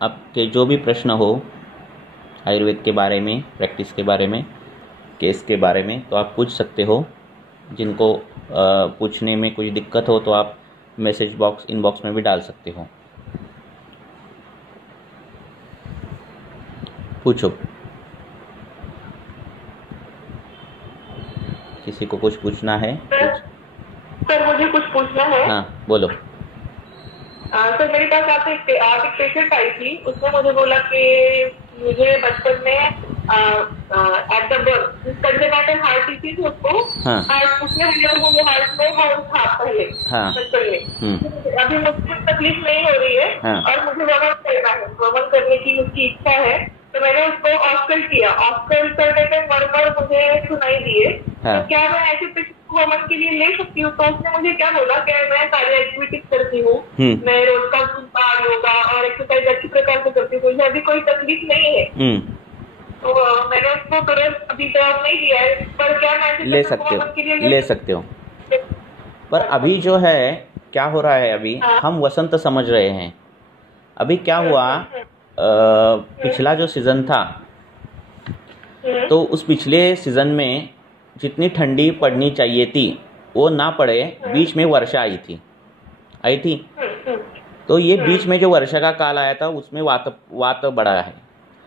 आपके जो भी प्रश्न हो आयुर्वेद के बारे में, प्रैक्टिस के बारे में, केस के बारे में, तो आप पूछ सकते हो। जिनको पूछने में कुछ दिक्कत हो तो आप मैसेज बॉक्स, इनबॉक्स में भी डाल सकते हो। पूछो, किसी को कुछ पूछना है? सर मुझे कुछ पूछना है। हाँ बोलो। सर मेरे पास आज एक पेशेंट आई थी, उसने मुझे बोला कि मुझे बचपन में at the birth congenital heart disease थी उसको। हाँ। उसने मुझे हार्ट में हॉर्न था पहले। हाँ। बचपन में। अभी मुझे तकलीफ नहीं हो रही है। हाँ। और मुझे वमन करना है, वमन करने की उसकी इच्छा है, तो मैंने उसको ऑस्कल किया। ऑस्कल करने में मरमर मुझे सुनाई दिए। हाँ। तो क्या मैं ऐसे पेशेंट को वमन के लिए ले सकती हूँ? तो उसने मुझे क्या बोला कि मैं सारी एक्टिविटीज करती हूँ, मैं रोज का योगा और एक्सरसाइज अच्छी प्रकार से करती हूँ, मुझे अभी कोई तकलीफ नहीं है। तो मैंने उसको तुरंत अभी जवाब नहीं दिया है, पर क्या मैं ऐसे ले सकते हो, ले सकते हो। पर अभी जो है क्या हो रहा है, अभी हम वसंत समझ रहे हैं। अभी क्या हुआ, पिछला जो सीज़न था, तो उस पिछले सीज़न में जितनी ठंडी पड़नी चाहिए थी वो ना पड़े, बीच में वर्षा आई थी। तो ये बीच में जो वर्षा का काल आया था उसमें वात बढ़ा है।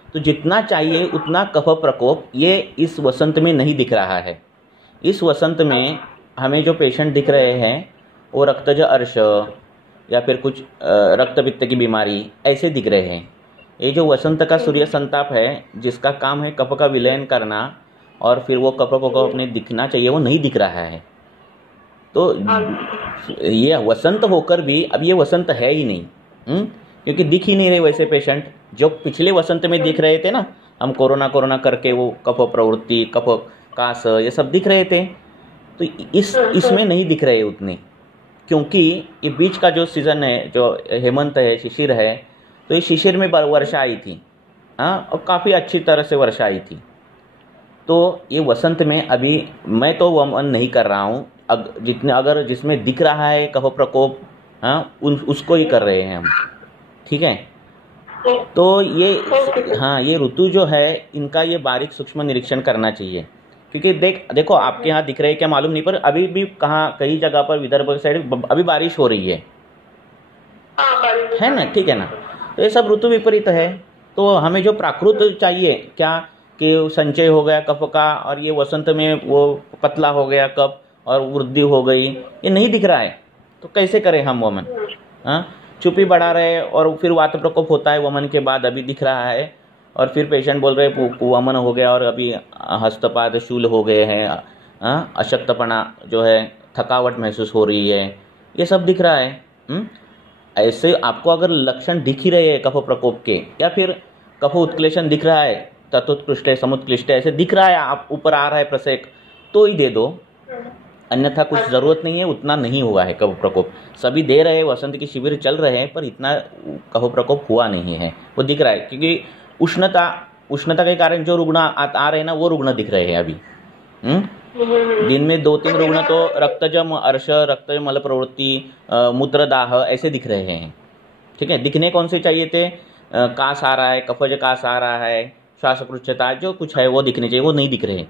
तो जितना चाहिए उतना कफ प्रकोप ये इस वसंत में नहीं दिख रहा है। इस वसंत में हमें जो पेशेंट दिख रहे हैं वो रक्तज अर्श या फिर कुछ रक्त पित्त की बीमारी ऐसे दिख रहे हैं। ये जो वसंत का सूर्य संताप है, जिसका काम है कफ का विलयन करना और फिर वो कफ को अपने दिखना चाहिए, वो नहीं दिख रहा है। तो ये वसंत होकर भी अब ये वसंत है ही नहीं, क्योंकि दिख ही नहीं रहे वैसे पेशेंट जो पिछले वसंत में दिख रहे थे ना। हम कोरोना करके वो कफ प्रवृत्ति, कफ कास ये सब दिख रहे थे, तो इसमें नहीं दिख रहे उतने, क्योंकि ये बीच का जो सीज़न है, जो हेमंत है, शिशिर है, तो ये शिशिर में वर्षा आई थी। हाँ, और काफ़ी अच्छी तरह से वर्षा आई थी। तो ये वसंत में अभी मैं तो वमन नहीं कर रहा हूँ। अगर जिसमें दिख रहा है कफ प्रकोप, हाँ, उसको ही कर रहे हैं हम। ठीक है, तो ये ऋतु जो है इनका ये बारीक सूक्ष्म निरीक्षण करना चाहिए। क्योंकि देखो आपके यहाँ दिख रहे हैं क्या मालूम नहीं, पर अभी भी कई जगह पर विदर्भ साइड अभी बारिश हो रही है ना। ठीक है ना, तो ये सब ऋतु विपरीत है। तो हमें जो प्राकृत चाहिए क्या, कि संचय हो गया कफ का और ये वसंत में वो पतला हो गया कफ और वृद्धि हो गई, ये नहीं दिख रहा है। तो कैसे करें हम वमन? हाँ, चुप्पी बढ़ा रहे और फिर वात प्रकोप होता है वमन के बाद, अभी दिख रहा है, और फिर पेशेंट बोल रहे वमन हो गया और अभी हस्तपाद शूल हो गए हैं, अशक्तपना जो है, थकावट महसूस हो रही है, ये सब दिख रहा है। ऐसे आपको अगर लक्षण दिख ही रहे हैं कफ प्रकोप के, या फिर कफ उत्क्लेशन दिख रहा है, तत्ोत्कृष्ट समुत्कृष्ट ऐसे दिख रहा है, आप ऊपर आ रहा है प्रसेक, तो ही दे दो, अन्यथा कुछ ज़रूरत नहीं है। उतना नहीं हुआ है कफ प्रकोप। सभी दे रहे हैं, वसंत के शिविर चल रहे हैं, पर इतना कफ प्रकोप हुआ नहीं है, वो दिख रहा है। क्योंकि उष्णता के कारण जो रुग्ण आ रहे हैं ना, वो रुग्ण दिख रहे हैं अभी। दिन में 2-3 रुग्ण तो रक्तजम अर्श, रक्तज मल प्रवृत्ति, मूत्रदाह ऐसे दिख रहे हैं। ठीक है, दिखने कौन से चाहिए थे? कास आ रहा है, कफज कास आ रहा है, श्वासकृच्छता जो कुछ है वो दिखने चाहिए, वो नहीं दिख रहे।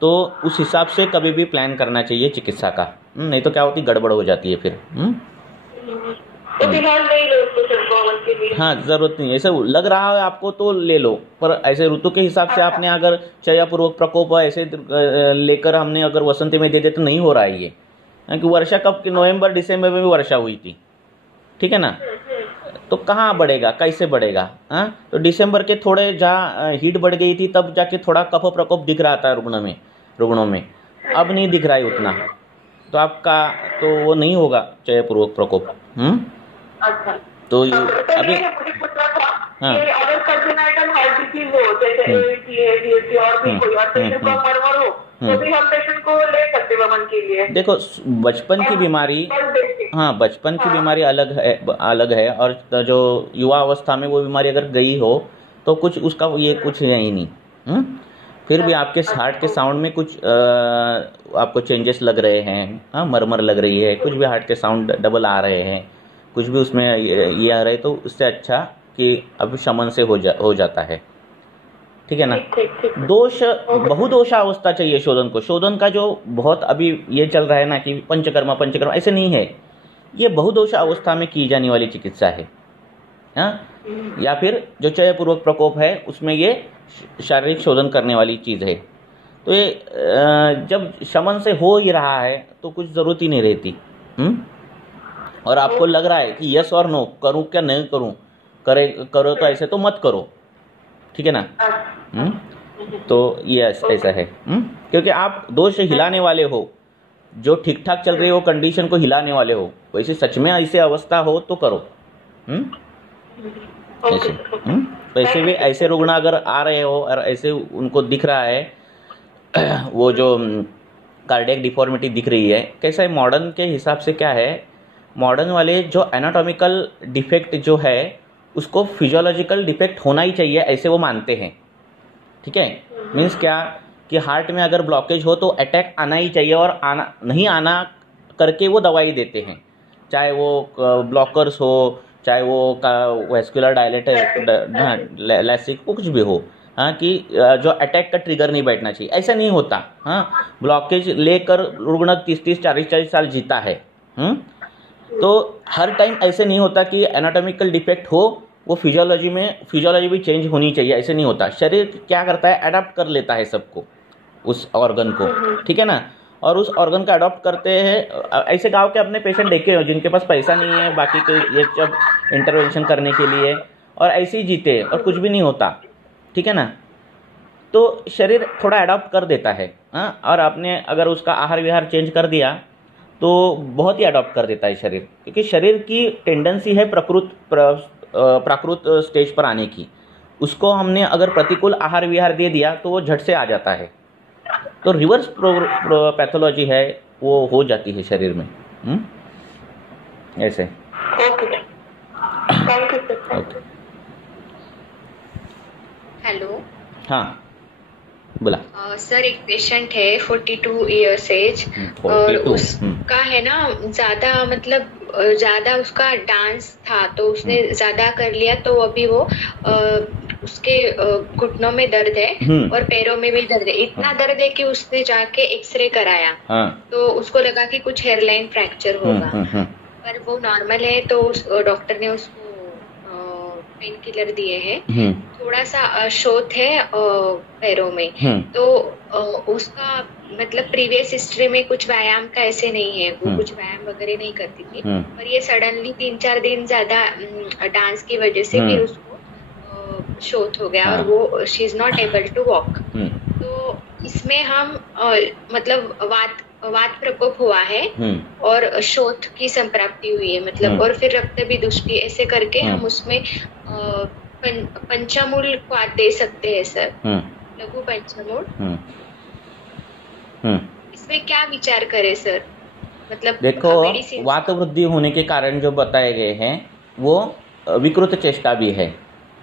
तो उस हिसाब से कभी भी प्लान करना चाहिए चिकित्सा का, नहीं तो क्या होती, गड़बड़ हो जाती है फिर। हाँ, ज़रूरत नहीं है। ऐसे लग रहा है आपको तो ले लो, पर ऐसे ऋतु के हिसाब से आपने अगर चर्यापूर्वक प्रकोप ऐसे लेकर हमने अगर वसंत में दे दे तो नहीं हो रहा है ये। क्योंकि वर्षा कब की, नवंबर दिसंबर में भी वर्षा हुई थी। ठीक है ना, तो कहाँ बढ़ेगा, कैसे बढ़ेगा? हाँ, तो दिसंबर के थोड़े जहाँ हीट बढ़ गई थी तब जाके थोड़ा कफ प्रकोप दिख रहा था रुग्णों में, अब नहीं दिख रहा है उतना। तो आपका तो वो नहीं होगा चर्यापूर्वक प्रकोप। तो अभी हाँ, अगर कंजेनाइटल हार्ट डिसीज हो, जैसे और भी कोई और पेशेंट को मरमर हो, तो भी हम पेशेंट को ले सकते वमन के लिए। देखो बचपन की बीमारी, हाँ, बचपन की बीमारी अलग है, और जो युवा अवस्था में वो बीमारी अगर गई हो तो कुछ उसका ये कुछ है ही नहीं। फिर भी आपके हार्ट के साउंड में कुछ आपको चेंजेस लग रहे हैं, हाँ, मरमर लग रही है, कुछ भी हार्ट के साउंड डबल आ रहे हैं, कुछ भी उसमें ये आ रहे, तो उससे अच्छा कि अब शमन से हो जाता है। ठीक है ना। दोष, बहुदोषा अवस्था चाहिए शोधन को। शोधन का जो बहुत अभी ये चल रहा है ना कि पंचकर्मा पंचकर्मा, ऐसे नहीं है। ये बहुदोषा अवस्था में की जाने वाली चिकित्सा है। हाँ, या फिर जो चयपूर्वक प्रकोप है उसमें ये शारीरिक शोधन करने वाली चीज़ है। तो ये जब शमन से हो ही रहा है तो कुछ ज़रूरत ही नहीं रहती। और आपको लग रहा है कि यस और नो, करूं क्या नहीं करूं, करो तो ऐसे तो मत करो। ठीक है ना। तो ये ऐसा है। क्योंकि आप दोष हिलाने वाले हो, जो ठीक ठाक चल रही हो कंडीशन को हिलाने वाले हो, वैसे सच में ऐसे अवस्था हो तो करो। ऐसे वैसे भी ऐसे रुग्ण अगर आ रहे हो और ऐसे उनको दिख रहा है वो जो कार्डियक डिफॉर्मिटी दिख रही है, कैसा है मॉडर्न के हिसाब से, क्या है मॉडर्न वाले जो एनाटॉमिकल डिफेक्ट जो है उसको फिजियोलॉजिकल डिफेक्ट होना ही चाहिए, ऐसे वो मानते हैं। ठीक है। मीन्स क्या कि हार्ट में अगर ब्लॉकेज हो तो अटैक आना ही चाहिए, और आना नहीं आना करके वो दवाई देते हैं, चाहे वो ब्लॉकर्स हो, चाहे वो वेस्कुलर डायलेटर लैसिक कुछ भी हो। हाँ, कि जो अटैक का ट्रिगर नहीं बैठना चाहिए, ऐसा नहीं होता। हाँ, ब्लॉकेज लेकर रुग्ण 30-30, 40-40 साल जीता है। तो हर टाइम ऐसे नहीं होता कि एनाटॉमिकल डिफेक्ट हो, वो फिजियोलॉजी भी चेंज होनी चाहिए, ऐसे नहीं होता। शरीर क्या करता है, अडॉप्ट कर लेता है सबको, उस ऑर्गन को। ठीक है ना। और उस ऑर्गन का अडॉप्ट करते हैं। ऐसे गांव के अपने पेशेंट देखे हो जिनके पास पैसा नहीं है बाकी के ये सब इंटरवेंशन करने के लिए, और ऐसे ही जीते और कुछ भी नहीं होता। ठीक है ना। तो शरीर थोड़ा अडॉप्ट कर देता है। हाँ, और आपने अगर उसका आहार विहार चेंज कर दिया तो बहुत ही अडॉप्ट कर देता है शरीर, क्योंकि शरीर की टेंडेंसी है प्राकृत स्टेज पर आने की। उसको हमने अगर प्रतिकूल आहार विहार दे दिया तो वो झट से आ जाता है। तो रिवर्स पैथोलॉजी है वो हो जाती है शरीर में। ऐसे। ओके। हेलो। हाँ, बोला। सर, एक पेशेंट है 42 इयर्स एज, और उसका है ना ज्यादा उसका डांस था तो उसने ज्यादा कर लिया, तो अभी वो उसके घुटनों में दर्द है और पैरों में भी दर्द है। इतना दर्द है कि उसने जाके एक्सरे कराया। तो उसको लगा कि कुछ हेयरलाइन फ्रैक्चर होगा, पर वो नॉर्मल है। तो डॉक्टर ने उसको पेन किलर दिए हैं। थोड़ा सा शोथ है पैरों में। तो उसका प्रीवियस हिस्ट्री में कुछ व्यायाम का ऐसे नहीं है, वो कुछ व्यायाम वगैरह नहीं करती थी, पर ये सडनली 3-4 दिन ज्यादा डांस की वजह से फिर उसको शोथ हो गया और वो she is not able to walk. तो इसमें हम वात प्रकोप हुआ है और शोथ की संप्राप्ति हुई है, और फिर रक्त भी दुष्टि, ऐसे करके हम उसमें पंचमूल क्वाथ दे सकते हैं सर, लघु पंचमूल। इसमें क्या विचार करें सर? देखो, वात वृद्धि होने के कारण जो बताए गए हैं वो विकृत चेष्टा भी है।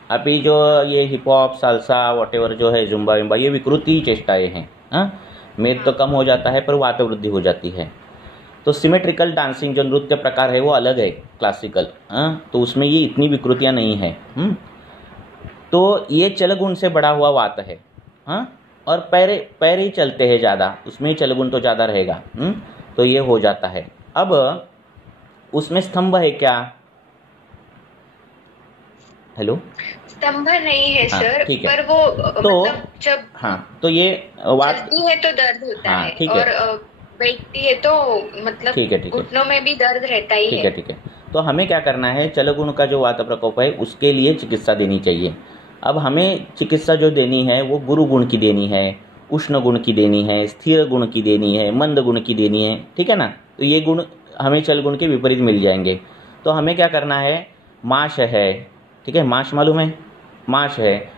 अभी जो ये हिप हॉप, सालसा, वॉटेवर जो है, जुम्बा विम्बा, ये विकृति चेष्टाएं हैं। हाँ, मेद तो कम हो जाता है पर वात वृद्धि हो जाती है। तो सिमेट्रिकल डांसिंग जो नृत्य प्रकार है वो अलग है, क्लासिकल। हाँ, तो उसमें ये इतनी विकृतियाँ नहीं है। तो ये चलगुण से बढ़ा हुआ वात है। हाँ, और पैर ही चलते हैं ज़्यादा, उसमें ही चलगुण तो ज़्यादा रहेगा। तो ये हो जाता है। अब उसमें स्तंभ है क्या? हेलो, स्तंभ नहीं है सर, पर वो तो जब तो ये चलती है तो दर्द होता है, और बैठती है तो घुटनों में भी दर्द रहता ही है। ठीक है। तो हमें क्या करना है, चलगुण का जो वात प्रकोप है उसके लिए चिकित्सा देनी चाहिए। अब हमें चिकित्सा जो देनी है वो गुरु गुण की देनी है, उष्ण गुण की देनी है, स्थिर गुण की देनी है, मंद गुण की देनी है। ठीक है ना। तो ये गुण हमें चल गुण के विपरीत मिल जाएंगे। तो हमें क्या करना है, माश है, ठीक है, माश मालूम है, माश है,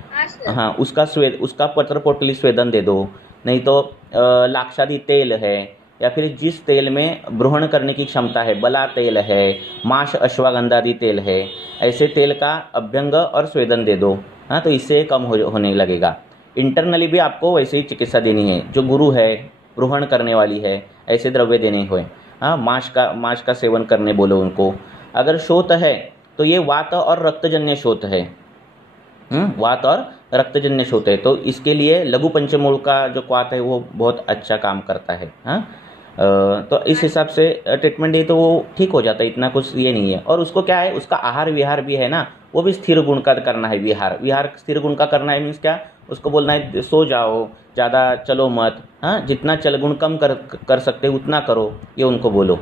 हाँ, उसका पत्र पोटली स्वेदन दे दो, नहीं तो लाक्षादी तेल है, या फिर जिस तेल में ब्रूहण करने की क्षमता है, बला तेल है, माश अश्वगंधादी तेल है, ऐसे तेल का अभ्यंग और स्वेदन दे दो। हाँ, तो इससे कम होने लगेगा। इंटरनली भी आपको वैसे ही चिकित्सा देनी है, जो गुरु है, ब्रूहण करने वाली है, ऐसे द्रव्य देने हुए। हाँ, माश का सेवन करने बोलो उनको। अगर शोथ है तो ये वात और रक्तजन्य शोथ है। वात और रक्तजन्य शोथ है, तो इसके लिए लघु पंचमूल का जो क्वाथ है वो बहुत अच्छा काम करता है। तो इस हिसाब से ट्रीटमेंट ये तो वो ठीक हो जाता है, इतना कुछ ये नहीं है। और उसको क्या है, उसका आहार विहार भी है ना, वो भी स्थिर गुण का करना है। विहार स्थिर गुण का करना है मीन्स क्या, उसको बोलना है सो जाओ, ज़्यादा चलो मत, जितना चल गुण कम कर सकते उतना करो, ये उनको बोलो।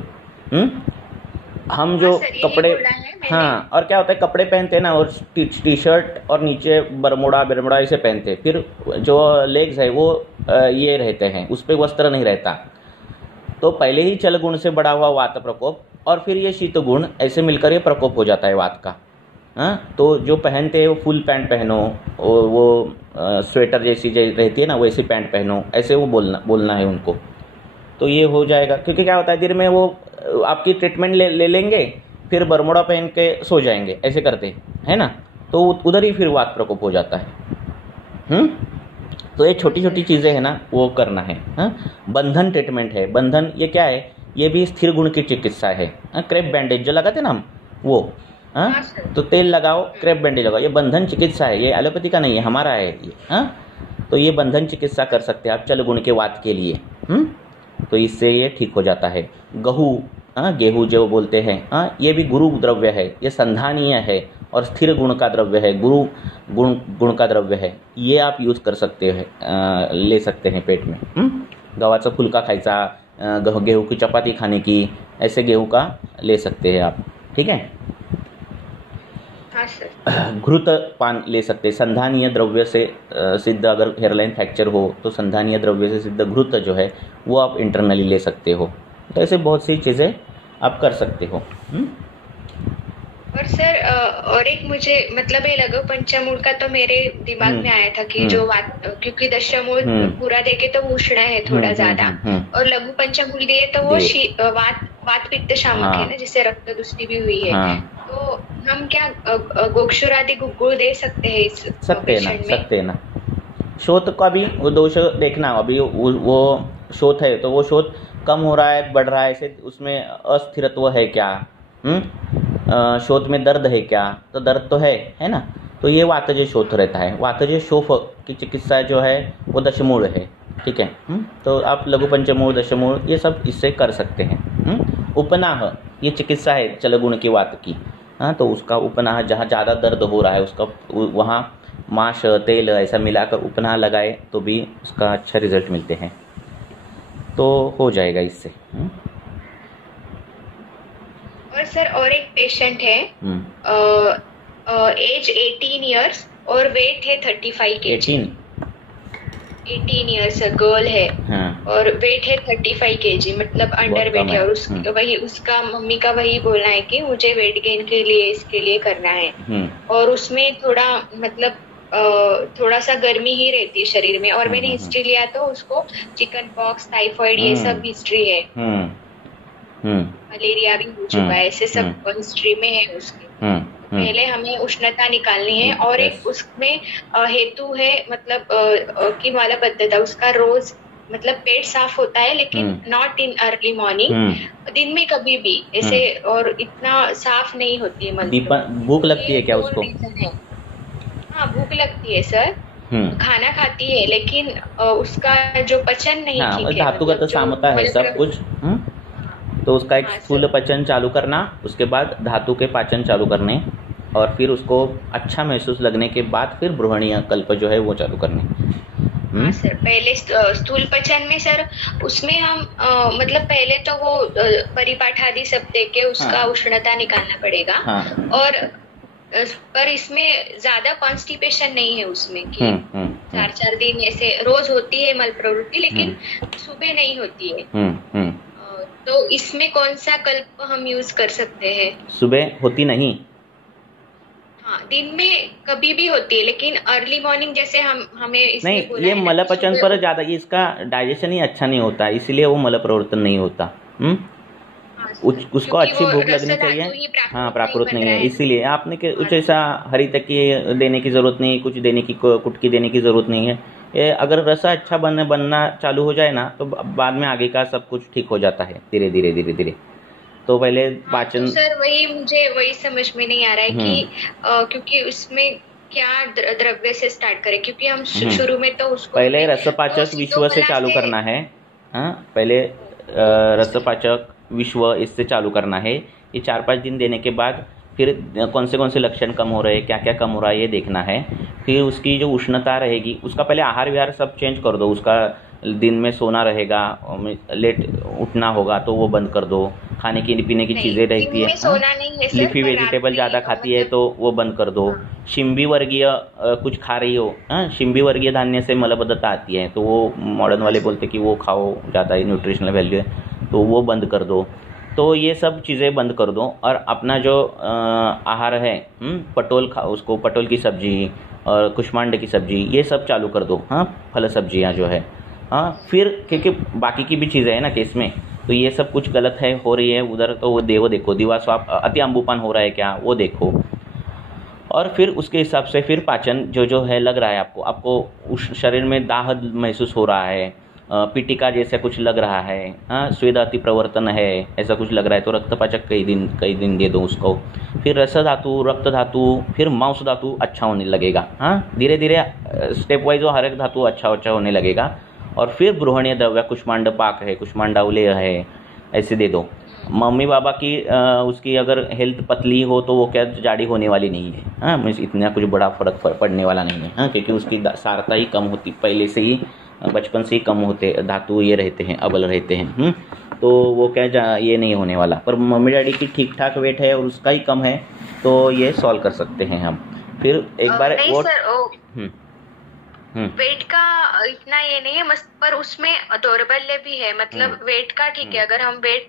हम जो कपड़े, और क्या होता है कपड़े पहनते हैं ना, और टी शर्ट और नीचे बरमुडा ऐसे पहनते हैं, फिर जो लेग्स है वो ये रहते हैं, उस पर वस्त्र नहीं रहता। तो पहले ही चल गुण से बढ़ा हुआ वात प्रकोप, और फिर ये शीत गुण, ऐसे मिलकर ये प्रकोप हो जाता है वात का। तो जो पहनते हैं वो फुल पैंट पहनो, और वो स्वेटर जैसी रहती है ना वैसी पैंट पहनो, ऐसे वो बोलना है उनको। तो ये हो जाएगा, क्योंकि क्या होता है देर में वो आपकी ट्रीटमेंट ले लेंगे, फिर बरमुडा पहन के सो जाएंगे, ऐसे करते है ना, तो उधर ही फिर वात प्रकोप हो जाता है। तो ये छोटी छोटी चीज़ें हैं ना, वो करना है। बंधन ट्रीटमेंट है। बंधन ये क्या है, ये भी स्थिर गुण की चिकित्सा है। क्रेप बैंडेज जो लगाते ना हम, वो तो तेल लगाओ, क्रेप बैंडेज लगाओ, ये बंधन चिकित्सा है, ये एलोपैथी का नहीं है, हमारा है ये। तो ये बंधन चिकित्सा कर सकते हैं आप चल गुण के वात के लिए। तो इससे ये ठीक हो जाता है। गेहूँ जो बोलते हैं, ये भी गुरु द्रव्य है, ये संधानीय है और स्थिर गुण का द्रव्य है, गुरु गुण का द्रव्य है। ये आप यूज कर सकते हैं, ले सकते हैं पेट में। गव्हाचा फुलका खायचा, गेहूँ की चपाती खाने की, ऐसे गेहूँ का ले सकते हैं आप, ठीक है। घृत पान ले सकते हैं, संधानीय द्रव्य से सिद्ध, अगर हेयरलाइन फ्रैक्चर हो तो संधानीय द्रव्य से सिद्ध घृत जो है वो आप इंटरनली ले सकते हो। तो ऐसे बहुत सी चीज़ें आप कर सकते हो। और सर और एक मुझे मतलब ये लघु पंचमूल का तो मेरे दिमाग में आया था कि जो क्योंकि दशमूल पूरा देखे तो वो उष्ण है थोड़ा ज्यादा, और लघु पंचमूल दिए तो वो वात पित्त शामक है ना, जिससे रक्त दूषित भी हुई है। तो हम क्या गोक्षुर आदि गुग्गुल दे सकते हैं इस सकते ना। शोथ का भी वो दोष देखना, अभी वो शोथ है तो वो शोथ कम हो रहा है, बढ़ रहा है, ऐसे उसमें अस्थिरत्व है क्या, शोथ में दर्द है क्या, तो दर्द तो है ना, तो ये वातज शोथ रहता है। वातज शोफ की चिकित्सा जो है वो दशमूल है, ठीक है। तो आप लघु पंचमूल, दशमूल ये सब इससे कर सकते हैं। उपनाह ये चिकित्सा है चलगुण की वात की। तो उसका उपनाह, जहाँ ज़्यादा दर्द हो रहा है उसका वहाँ माश तेल ऐसा मिलाकर उपनाह लगाए तो भी उसका अच्छा रिजल्ट मिलते हैं, तो हो जाएगा इससे। और सर और एक पेशेंट है, एज 18 इयर्स और वेट है 35 kg। 18 इयर्स गर्ल है, और वेट है 35 kg, मतलब अंडर वेट है। और वही उसका मम्मी का वही बोलना है कि मुझे वेट गेन के लिए इसके लिए करना है, और उसमें थोड़ा मतलब थोड़ा सा गर्मी ही रहती है शरीर में। और मैंने हिस्ट्री लिया तो उसको चिकन पॉक्स, टाइफाइड ये सब हिस्ट्री है, मलेरिया भी हो चुका है, ऐसे सब हिस्ट्री में है उसके। पहले हमें उष्णता निकालनी है, और एक उसमें हेतु है मतलब कि मलबद्धता, उसका रोज मतलब पेट साफ होता है लेकिन नॉट इन अर्ली मॉर्निंग, दिन में कभी भी ऐसे, और इतना साफ नहीं होती है। भूख लगती है क्या उसको? हाँ भूख लगती है सर, खाना खाती है लेकिन उसका जो पचन नहीं ठीक है, धातु का तो सामता है सब कुछ। तो उसका एक स्थूल पचन चालू करना, उसके बाद धातु के पाचन चालू करने, और फिर उसको अच्छा महसूस लगने के बाद फिर बृहणीय कल्प जो है वो चालू करने। सर पहले स्थूल पचन में सर उसमें हम मतलब पहले तो वो परिपाठ आदि सब दे के उसका उष्णता निकालना पड़ेगा। और पर इसमें ज्यादा कॉन्स्टिपेशन नहीं है उसमें कि 4-4 दिन ऐसे रोज होती है मल प्रवृत्ति, लेकिन सुबह नहीं होती है। तो इसमें कौन सा कल्प हम यूज कर सकते हैं? सुबह होती नहीं, हाँ दिन में कभी भी होती है, लेकिन अर्ली मॉर्निंग जैसे हमें नहीं, ये मल पचन पर ज्यादा, इसका डाइजेशन ही अच्छा नहीं होता, इसलिए वो मल प्रवर्तन नहीं होता। उसको अच्छी भूख लगनी चाहिए। हाँ प्राकृत नहीं है, इसीलिए आपने कुछ ऐसा हरी तकी देने की जरूरत नहीं, कुछ देने की कुटकी देने की जरूरत नहीं है। ये अगर रसा अच्छा बनना चालू हो जाए ना, तो बाद में आगे का सब कुछ ठीक हो जाता है धीरे धीरे धीरे धीरे। तो पहले पाचन। तो सर मुझे वही समझ में नहीं आ रहा है कि क्योंकि उसमें क्या द्रव्य से स्टार्ट करें, क्योंकि हम शुरू में तो उसको पहले रसपाचक विश्व से चालू करना है। पहले रसपाचक विश्व इससे चालू करना है। ये 4-5 दिन देने के बाद फिर कौन से लक्षण कम हो रहे हैं, क्या क्या कम हो रहा है ये देखना है। फिर उसकी जो उष्णता रहेगी उसका पहले आहार विहार सब चेंज कर दो। उसका दिन में सोना रहेगा, लेट उठना होगा तो वो बंद कर दो। खाने की पीने की चीज़ें रहती है, लीफी वेजिटेबल ज़्यादा खाती है तो वो बंद कर दो। शिंबी वर्गीय कुछ खा रही हो, शिंबी वर्गीय धान्य से मलबद्धता आती है तो वो मॉडर्न वाले बोलते कि वो खाओ, ज़्यादा ही न्यूट्रिशनल वैल्यू है, तो वो बंद कर दो। तो ये सब चीज़ें बंद कर दो। और अपना जो आहार है, पटोल उसको पटोल की सब्जी और कुष्मांड की सब्जी ये सब चालू कर दो। फल सब्जियाँ जो है, फिर क्योंकि बाकी की भी चीज़ें हैं ना केस में, तो ये सब कुछ गलत है हो रही है उधर, तो वो देखो दिवास्वाप अति अम्बुपान हो रहा है क्या वो देखो। और फिर उसके हिसाब से फिर पाचन जो है लग रहा है आपको उस शरीर में दाह महसूस हो रहा है, पीटिका जैसा कुछ लग रहा है, स्वेद अति प्रवर्तन है ऐसा कुछ लग रहा है, तो रक्तपाचक कई दिन दे दो उसको। फिर रस धातु, रक्त धातु, फिर मांस धातु अच्छा होने लगेगा। धीरे धीरे स्टेप वाइज वो हर एक धातु अच्छा होने लगेगा। और फिर ब्रूहणीय द्रव्य, कुष्मांड पाक है, कुष्मांडावलेय है, ऐसे दे दो। मम्मी पापा की उसकी अगर हेल्थ पतली हो तो वो क्या जाड़ी होने वाली नहीं है। मुझे इतना कुछ बड़ा फर्क पड़ने वाला नहीं है, क्योंकि उसकी सारता ही कम होती, पहले से ही बचपन से ही कम होते, धातु ये रहते हैं, अबल रहते हैं। तो वो क्या ये नहीं होने वाला। पर मम्मी डैडी की ठीक ठाक वेट है और उसका ही कम है तो ये सॉल्व कर सकते हैं हम। फिर एक बार वो वेट का इतना ये नहीं है, पर उसमें दौर्बल्य भी है। मतलब वेट का ठीक है, अगर हम वेट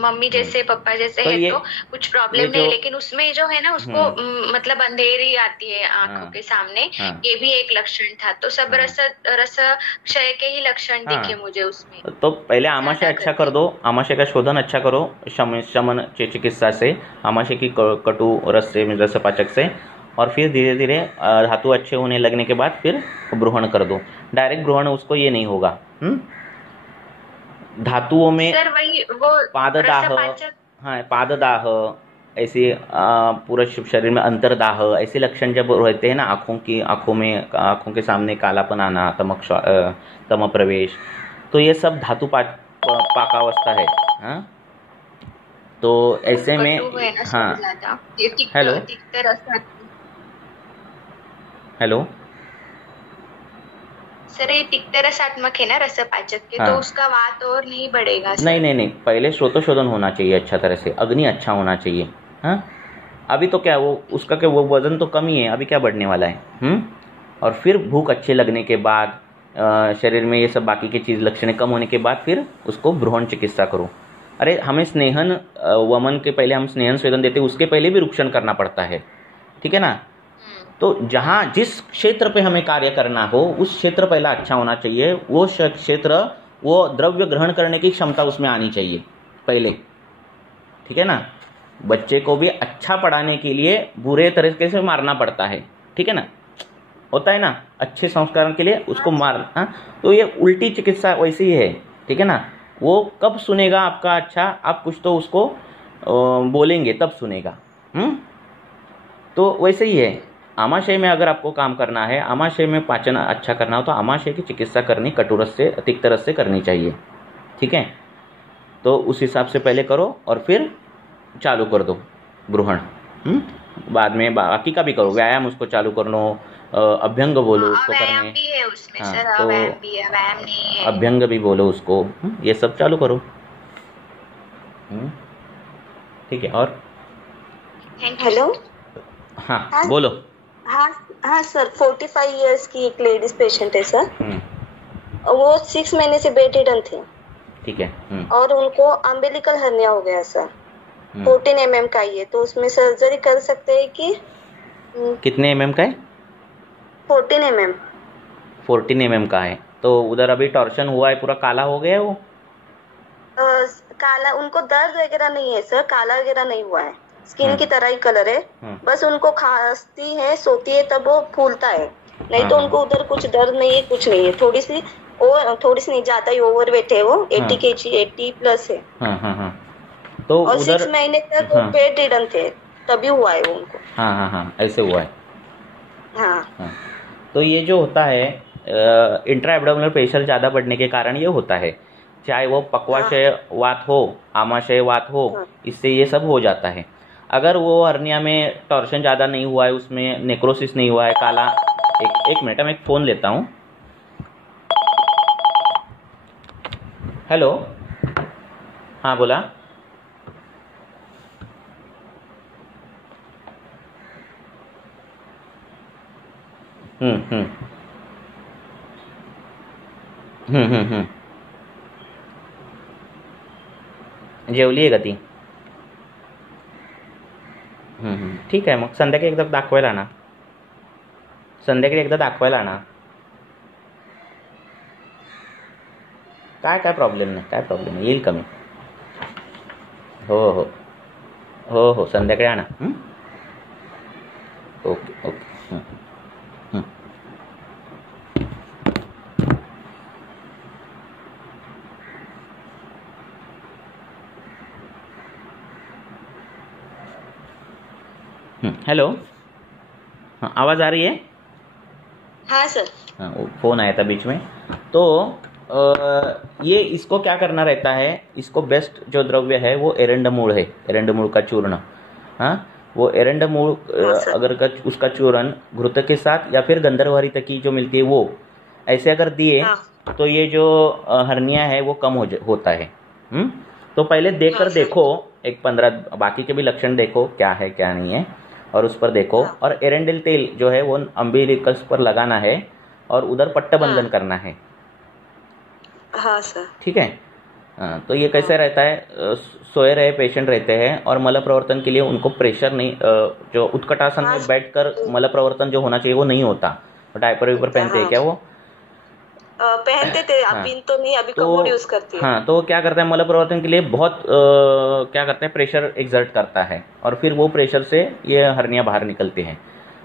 मम्मी जैसे पापा जैसे तो है तो कुछ प्रॉब्लम नहीं, लेकिन उसमें जो है ना उसको मतलब अंधेरी आती है आंखों के सामने, ये भी एक लक्षण था। तो सब रस क्षय के ही लक्षण दिखे मुझे उसमें। तो पहले आमाशय अच्छा कर दो, आमाशय का शोधन अच्छा करो शमन चिकित्सा से, आमाशय की कटु रस से, रसपाचक से। और फिर धीरे धीरे धातु अच्छे होने लगने के बाद फिर ब्रूहण कर दो। डायरेक्ट ब्रूहण उसको ये नहीं होगा। धातुओं में सर वही वो पाददाह, पाददाह ऐसे पूरे शरीर में अंतरदाह ऐसे लक्षण जब रहते हैं ना, आँखों के सामने कालापन आना, तम प्रवेश, तो ये सब धातु पाकावस्था है। तो ऐसे में हेलो सर, ये तिक्त रसात्मक है ना रसपाचक के, तो उसका वात और नहीं बढ़ेगा सर? नहीं, पहले श्रोतशोधन होना चाहिए अच्छा तरह से, अग्नि अच्छा होना चाहिए। अभी तो क्या वो उसका क्या वो वजन तो कम ही है, अभी क्या बढ़ने वाला है। और फिर भूख अच्छे लगने के बाद, शरीर में ये सब बाकी की चीज़ लक्षण कम होने के बाद फिर उसको ब्रूहण चिकित्सा करो। अरे हमें स्नेहन वमन के पहले हम स्नेहन स्वेदन देते, उसके पहले भी रुक्षण करना पड़ता है, ठीक है ना। तो जहाँ जिस क्षेत्र पे हमें कार्य करना हो उस क्षेत्र पहला अच्छा होना चाहिए, वो क्षेत्र वो द्रव्य ग्रहण करने की क्षमता उसमें आनी चाहिए पहले, ठीक है ना। बच्चे को भी अच्छा पढ़ाने के लिए बुरे तरीके से मारना पड़ता है, ठीक है ना, होता है ना, अच्छे संस्करण के लिए उसको मारना। तो ये उल्टी चिकित्सा वैसे ही है, ठीक है ना। वो कब सुनेगा आपका अच्छा, आप कुछ तो उसको बोलेंगे तब सुनेगा। तो वैसे ही है, आमाशय में अगर आपको काम करना है, आमाशय में पाचन अच्छा करना हो तो आमाशय की चिकित्सा करनी कटुरस से, तिक्त रस से करनी चाहिए, ठीक है। तो उस हिसाब से पहले करो और फिर चालू कर दो ब्रूहण। बाद में बाकी का भी करो, व्यायाम उसको चालू कर लो, अभ्यंग बोलो उसको करने, तो अभ्यंग भी बोलो उसको, ये सब चालू करो, ठीक है। और हेलो, हाँ बोलो। हाँ सर, 45 इयर्स की एक लेडीज पेशेंट है सर। वो 6 महीने से बेड रिडन थे, ठीक है। और उनको अम्बिलिकल हर्निया हो गया सर, 14 mm का ही है। तो उसमें सर्जरी कर सकते हैं कि? कितने mm का है? 14 mm। 14 mm का है तो उधर अभी टॉर्शन हुआ है, पूरा काला हो गया है वो? काला, उनको दर्द वगैरह नहीं है सर, काला वगैरह नहीं हुआ है, स्किन की तरह ही कलर है। बस उनको खांसती है, सोती है तब वो फूलता है, नहीं तो उनको उधर कुछ दर्द नहीं है, कुछ नहीं है। थोड़ी सी नहीं, ज्यादा ही ओवरवेट है वो, 80 kg 80+ है। तो और उधर 6 महीने तक वो बेड रिडन थे, तभी हुआ है उनको। हाँ, ऐसे हुआ है। हाँ। तो ये जो होता है इंट्रा एब्डोमिनल प्रेशर ज़्यादा बढ़ने के कारण ये होता है, चाहे वो पक्वाशय वात हो, आमाशय वात हो, इससे ये सब हो जाता है। अगर वो हर्निया में टॉर्शन ज़्यादा नहीं हुआ है, उसमें नेक्रोसिस नहीं हुआ है, काला, एक मिनट मैं एक फ़ोन लेता हूँ। हेलो, हाँ बोला। जेवली आहे का ती? ठीक आहे, मग संध्याकाळी एकदा दाखवायला आणा. काय प्रॉब्लेम नाही, येईल कमी. हो संध्याकाळी आणा. ओके. हेलो, हाँ आवाज़ आ रही है? हाँ सर। हाँ, फ़ोन आया था बीच में। तो ये इसको क्या करना रहता है, इसको बेस्ट जो द्रव्य है वो एरंडमूल है, एरंडमूल का चूर्ण। हाँ, वो एरंडमूल अगर उसका चूर्ण घृत के साथ या फिर गंधर्वहरितकी जो मिलती है वो ऐसे अगर दिए तो ये जो हर्निया है वो कम होता है। तो पहले देखकर देखो, एक 15 बाकी के भी लक्षण देखो क्या है क्या नहीं है, और उस पर देखो। और एरेंडल तेल जो है वो अम्बिलिकस पर लगाना है और उधर पट्टबंधन करना है। हाँ सर। ठीक है। तो ये कैसे रहता है, सोए रहे पेशेंट रहते हैं और मल प्रवर्तन के लिए उनको प्रेशर नहीं, जो उत्कटासन में बैठकर मल प्रवर्तन जो होना चाहिए वो नहीं होता। डायपर वेपर पहनते हैं क्या वो? पहनते थे, अभी तो नहीं, अभी कमोड यूज करती है। हाँ, तो क्या करता है, मल प्रवर्तन के लिए बहुत क्या करते हैं, प्रेशर एक्सर्ट करता है और फिर वो प्रेशर से ये हर्निया बाहर निकलते हैं।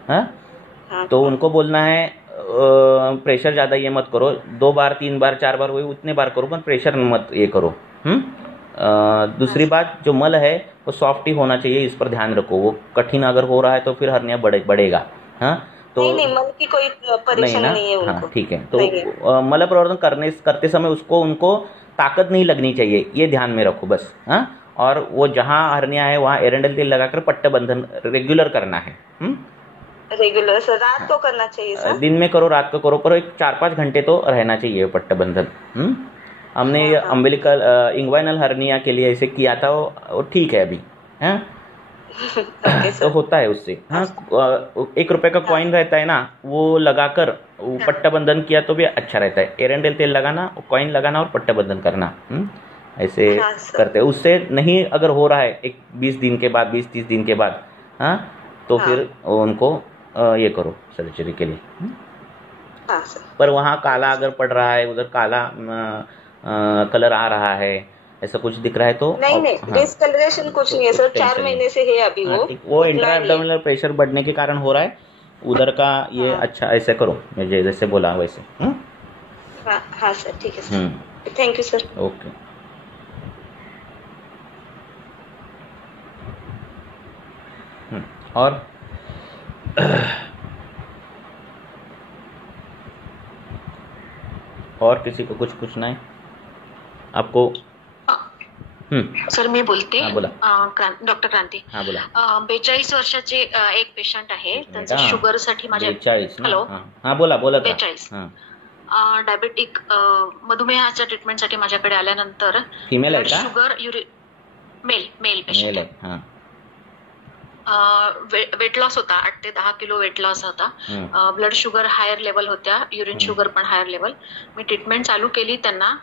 हाँ, तो उनको बोलना है प्रेशर ज़्यादा ये मत करो, 2 बार 3 बार 4 बार वही उतने बार करो, पर प्रेशर मत ये करो। दूसरी बात, जो मल है वो सॉफ्ट ही होना चाहिए, इस पर ध्यान रखो। वो कठिन अगर हो रहा है तो फिर हर्निया बढ़ेगा। हाँ, तो नहीं, मल की कोई परेशानी नहीं है उनको। हाँ, ठीक है। तो मल प्रवर्तन करते समय उनको ताकत नहीं लगनी चाहिए, ये ध्यान में रखो बस। हाँ, और वो जहाँ हर्निया है वहाँ एरेंडल तेल लगाकर पट्टबंधन रेगुलर करना है। रेगुलर सर, रात को करना चाहिए सर? दिन में करो, रात को करो, पर एक 4-5 घंटे तो रहना चाहिए पट्टबंधन। हमने अम्बिलिकल इंग्वाइनल हर्निया के लिए ऐसे किया था, वो ठीक है अभी। हाँ, तो होता है उससे। हाँ, 1 रुपए का कॉइन रहता है ना, वो लगाकर पट्टबंधन किया तो भी अच्छा रहता है। एरेंडल तेल लगाना, कॉइन लगाना और पट्टबंधन करना, ऐसे करते हैं। उससे नहीं अगर हो रहा है 20 दिन के बाद, 20-30 दिन के बाद, हाँ, तो फिर उनको ये करो सर्जरी के लिए। पर वहाँ काला अगर पड़ रहा है, उधर काला कलर आ रहा है, ऐसा कुछ दिख रहा है तो नहीं, डिस्कलरेशन कुछ नहीं है सर, 4 महीने से है अभी। वो इंट्रा एब्डोमिनल प्रेशर बढ़ने के कारण हो रहा है उधर का। ये अच्छा, ऐसे करो मुझे जैसे बोला वैसे। हाँ सर, ठीक है sir, thank you sir. Okay. और किसी को कुछ पूछना है आपको? सर मी बोलते, डॉक्टर क्रांती. हा बोला. 42 वर्षाचे एक पेशंट आहे, त्यांचं शुगर साठी माझ्या 42. हॅलो, हा बोला 42 डायबेटिक मधुमेहाच्या ट्रीटमेंटसाठी माझ्याकडे आल्यानंतर फिमेल आहे का? शुगर मेल पेशंट आहे. वेट लॉस होता, 8 ते 10 किलो वेट लॉस होता. ब्लड शुगर हायर लेवल होत्या, युरिन शुगर पण हायर लेवल. मी ट्रीटमेंट चालू केली त्यांना,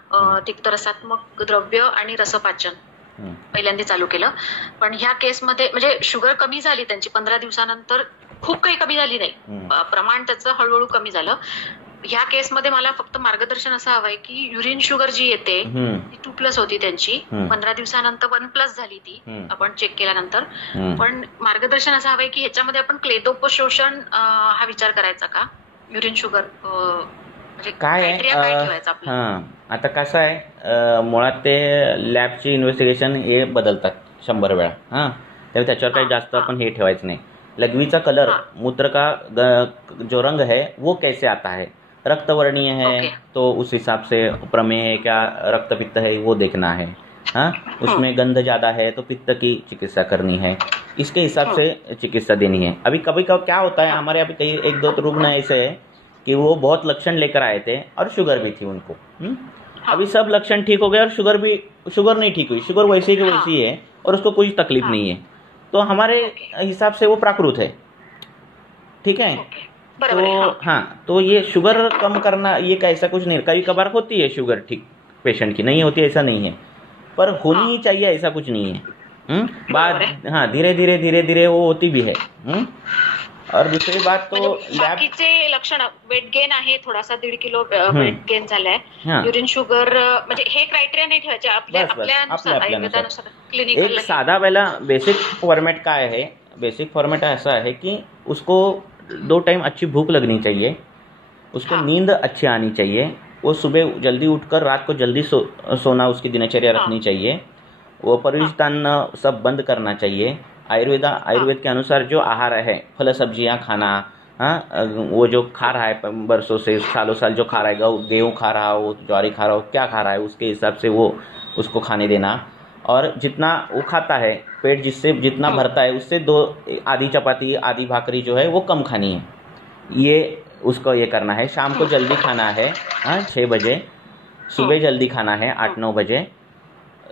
तिक्तरसात्मक द्रव्य आणि रसपाचन पहिल्यांदा चालू केलं. पण ह्या केसमध्ये म्हणजे शुगर कमी झाली त्यांची 15 दिवसानंतर, खूप काही कमी झाली नाही, प्रमाण त्याचं हळूहळू कमी झालं. ह्या केसमध्ये मला फक्त मार्गदर्शन असं हवंय की युरिन शुगर जी येते ती 2+ होती त्यांची, 15 दिवसानंतर 1+ झाली ती आपण चेक केल्यानंतर. पण मार्गदर्शन असं हवंय की ह्याच्यामध्ये आपण क्लेदोपशोषण हा विचार करायचा का? युरिन शुगर म्हणजे काय ठेवायचं आपलं? आता कसं आहे, मुळात ते लॅबची इन्व्हेस्टिगेशन हे बदलतात. 100 वेळा. हां, तर त्याच्यावर काही जास्त आपण हे ठेवायचं नाही. लघवीचा कलर, मूत्र का जो रंग है वो कैसे आता है, रक्तवर्णीय है तो उस हिसाब से प्रमेय है क्या, रक्त पित्त है वो देखना है. हाँ, उसमें गंध ज़्यादा है तो पित्त की चिकित्सा करनी है, इसके हिसाब से चिकित्सा देनी है. अभी कभी कभी क्या होता है, हमारे अभी कई 1-2 रुग्ण ऐसे है कि वो बहुत लक्षण लेकर आए थे और शुगर भी थी उनको. अभी सब लक्षण ठीक हो गए और शुगर नहीं ठीक हुई, शुगर वैसी की वैसी है और उसको कोई तकलीफ नहीं है. तो हमारे हिसाब से वो प्राकृत है. ठीक है. तो हाँ, तो ये शुगर कम करना ये कैसा कुछ नहीं. कभी कभार होती है शुगर ठीक पेशेंट की, नहीं होती ऐसा नहीं है, पर होनी ही चाहिए ऐसा कुछ नहीं है. बाद हाँ धीरे धीरे वो होती भी है. और दुसरी बात तो बाकीचे लक्षण वेट गेन आहे, थोडासा 1.5 किलो वेट गेन झालाय, युरिन शुगर, म्हणजे हे क्रायटेरिया नाही ठेवायचे आपल्या आयुर्वेदानुसार. क्लिनिकल एक साधा पहिला बेसिक फॉर्मेट काय है, बेसिक फॉर्मेट ऐसा है कि उसको 2 टाइम अच्छी भूख लगनी चाहिए, उसको नींद अच्छी आनी चाहिए, वो सुबह जल्दी उठकर रात को जल्दी सोना उसकी दिनचर्या रखनी चाहिए, वो परिविष्टान सब बंद करना चाहिए. आयुर्वेद के अनुसार जो आहार है, फल सब्जियां खाना, हाँ वो जो खा रहा है बरसों से सालों साल जो खा रहा है, गेहूँ खा रहा हो, ज्वारी खा रहा हो, क्या खा रहा है उसके हिसाब से वो उसको खाने देना. और जितना वो खाता है, पेट जिससे जितना भरता है उससे 2 आधी चपाती आधी भाकरी जो है वो कम खानी है. ये उसको ये करना है. शाम को जल्दी खाना है, हाँ 6 बजे, सुबह जल्दी खाना है 8-9 बजे.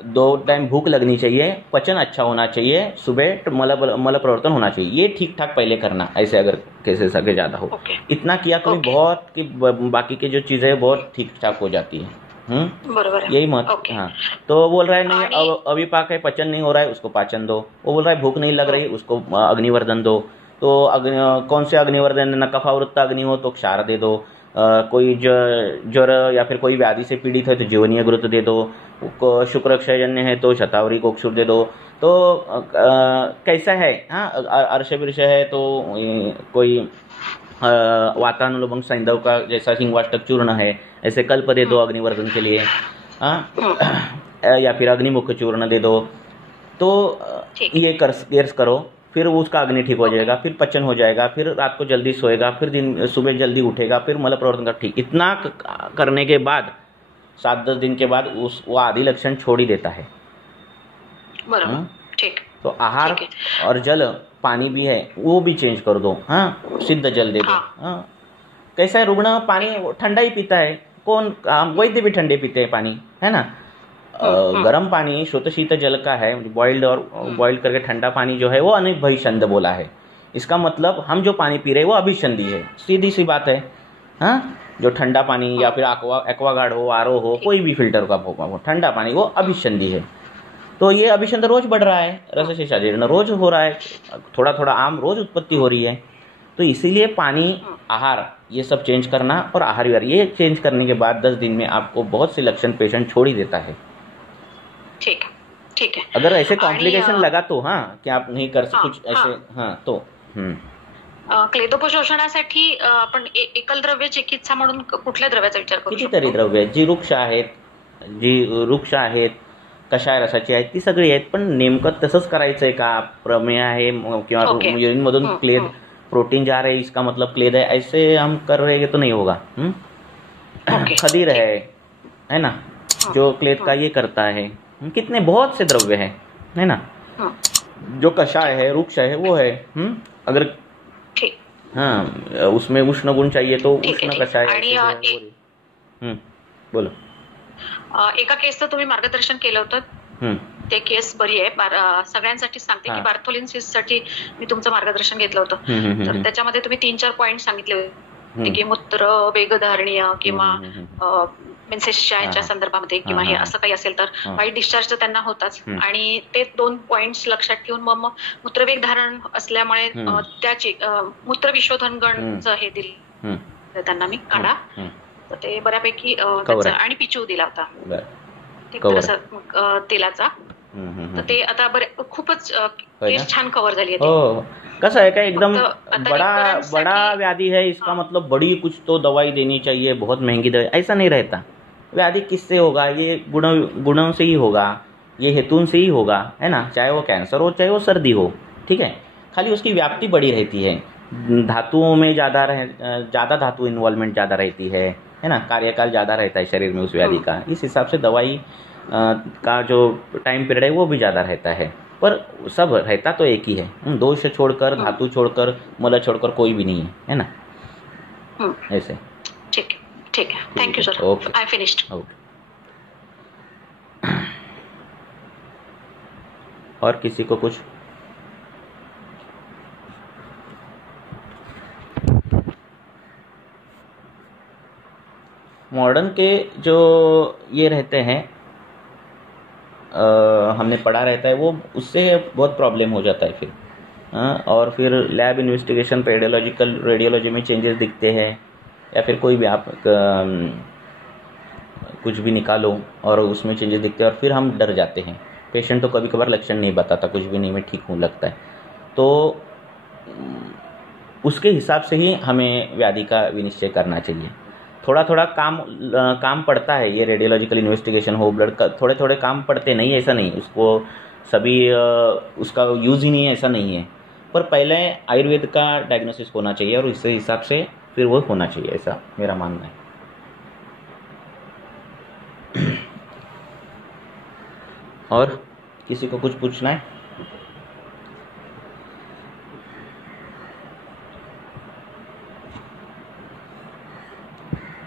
2 टाइम भूख लगनी चाहिए, पचन अच्छा होना चाहिए, सुबह मल प्रवर्तन होना चाहिए. ये ठीक ठाक पहले करना, ऐसे अगर केसेस आगे ज़्यादा हो. इतना किया तो बहुत कि बाकी की जो चीज़ें हैं बहुत ठीक ठाक हो जाती है. बरोबर, यही मत. हाँ, तो बोल रहा है नहीं अविपाक है, पचन नहीं हो रहा है, उसको पाचन दो. वो बोल रहा है भूख नहीं लग रही, उसको अग्निवर्धन दो. तो कौन से अग्निवर्धन, न कफावृत्त अग्नि हो तो क्षार दे दो. कोई ज्वर या फिर कोई व्याधि से पीड़ित है तो जीवनीय घृत दे दो. शुक्रक्षयजन्य है तो शतावरी कोक्षुर दे दो. तो कैसा है, हाँ अर्श विर्श है तो कोई वातानुलोभन सैंधव का जैसा हिंगवाष्टक चूर्ण है, ऐसे कल्प दे दो अग्निवर्धन के लिए. हाँ, या फिर अग्निमुख चूर्ण दे दो. तो ये करो, फिर उसका अग्नि ठीक हो जाएगा, फिर पचन हो जाएगा, फिर रात को जल्दी सोएगा, फिर सुबह जल्दी उठेगा, फिर मल प्रवर्तन का ठीक. इतना करने के बाद 7-10 दिन के बाद वो आदि लक्षण छोड़ ही देता है. बराबर, ठीक. तो आहार और जल, पानी भी है वो भी चेंज कर दो. हाँ, सिद्ध जल दे दो. हाँ, कैसा है, रुग्ण पानी ठंडा ही पीता है. कौन वैद्य भी ठंडे पीते हैं पानी, है ना. गर्म पानी शुद्ध शीत जल का है, बॉइल्ड करके ठंडा पानी जो है वो अनभिसंध बोला है. इसका मतलब हम जो पानी पी रहे हैं वो अभिसंधी है. सीधी सी बात है. हाँ, जो ठंडा पानी या फिर एक्वागार्ड हो, आरओ हो, कोई भी फिल्टर का हो, ठंडा पानी वो अभिसंधी है. तो ये अभिसंध रोज बढ़ रहा है, रसशेषा जीर्ण रोज हो रहा है, थोड़ा थोड़ा आम रोज उत्पत्ति हो रही है. तो इसीलिए पानी, आहार ये सब चेंज करना, और आहार विहार ये चेंज करने के बाद 10 दिन में आपको बहुत से लक्षण पेशेंट छोड़ ही देता है. ठीक है. अगर ऐसे कॉम्प्लिकेशन लगा तो हाँ कि आप नहीं कर सकते कुछ ऐसे. हाँ, तो क्लेदोपशोषणासाठी आपण एकल द्रव्य चिकित्सा म्हणून कुठल्या द्रव्याचा विचार करू शकतो? कितीतरी द्रव्य, जी वृक्ष आहेत, कषाय रसाची आहेत, ती सगळी आहेत. पण नेमकं तसंच करायचंय का, प्रमेय आहे किंवा युरिन मधून क्लेद प्रोटीन जा रहे हैं, इसका मतलब क्लेद है, ऐसे हम कर रहे हैं तो नहीं होगा. खदीर है ना, जो क्लेद का ये करता है. कितने बहुत से द्रव्य है ना. जो कषाय है, वृक्ष है, वो है. अगर हाँ उसमें उष्ण गुण चाहिए तो उष्ण कषाय. बोलो. एका केसचं तुम्ही मार्गदर्शन केलं होतं, ते केस बरी आहे. सगळ्यांसाठी सांगते की बार्थोलिन सिस्टसाठी मी तुमचं मार्गदर्शन घेतलं होतं. तर त्याच्यामध्ये तुम्ही 3-4 पॉईंट सांगितले होते की मूत्र वेगधारणीय किंवा मेन्सेसच्या याच्या संदर्भामध्ये किंवा हे असं काही असेल तर वाईट डिस्चार्ज तर त्यांना होताच. आणि ते 2 पॉइंट्स लक्षात ठेवून मग मूत्रवेग धारण असल्यामुळे त्याची मूत्र विशोधन गणचं हे दिलं त्यांना मी काढा. तर ते बऱ्यापैकी आणि पिचू दिला होता तेलाचा. तर ते आता खूपच केस छान कव्हर झाली आहे. कैसा है क्या, एकदम बड़ा व्याधि है, इसका मतलब बड़ी कुछ तो दवाई देनी चाहिए, बहुत महंगी दवाई, ऐसा नहीं रहता. व्याधि किससे होगा, ये गुणों से ही होगा. ये हेतुन से ही होगा, है ना, चाहे वो कैंसर हो चाहे वो सर्दी हो, ठीक है। खाली उसकी व्याप्ति बड़ी रहती है, धातुओं में ज़्यादा धातु इन्वॉल्वमेंट ज़्यादा रहती है ना, कार्यकाल ज़्यादा रहता है शरीर में उस व्याधि का, इस हिसाब से दवाई का जो टाइम पीरियड है वो भी ज़्यादा रहता है, पर सब रहता तो एक ही है। दोष छोड़कर, धातु छोड़कर, मल छोड़कर कोई भी नहीं है ना, ऐसे। ठीक है, thank you sir, I finished. Okay, और किसी को कुछ? मॉडर्न के जो ये रहते हैं, हमने पढ़ा रहता है, वो उससे बहुत प्रॉब्लम हो जाता है फिर। और फिर लैब इन्वेस्टिगेशन पे रेडियोलॉजी में चेंजेस दिखते हैं, या फिर कोई भी आप कुछ भी निकालो और उसमें चेंजेस दिखते हैं, और फिर हम डर जाते हैं। पेशेंट तो कभी कभार लक्षण नहीं बताता, कुछ भी नहीं, मैं ठीक हूँ लगता है, तो उसके हिसाब से ही हमें व्याधि का विनिश्चय करना चाहिए। थोड़ा थोड़ा काम पड़ता है, ये रेडियोलॉजिकल इन्वेस्टिगेशन हो, ब्लड का थोड़े काम पड़ते नहीं, ऐसा नहीं, उसको सभी उसका यूज़ ही नहीं है, ऐसा नहीं है, पर पहले आयुर्वेद का डायग्नोसिस होना चाहिए और इस हिसाब से फिर वो होना चाहिए, ऐसा मेरा मानना है। और किसी को कुछ पूछना है?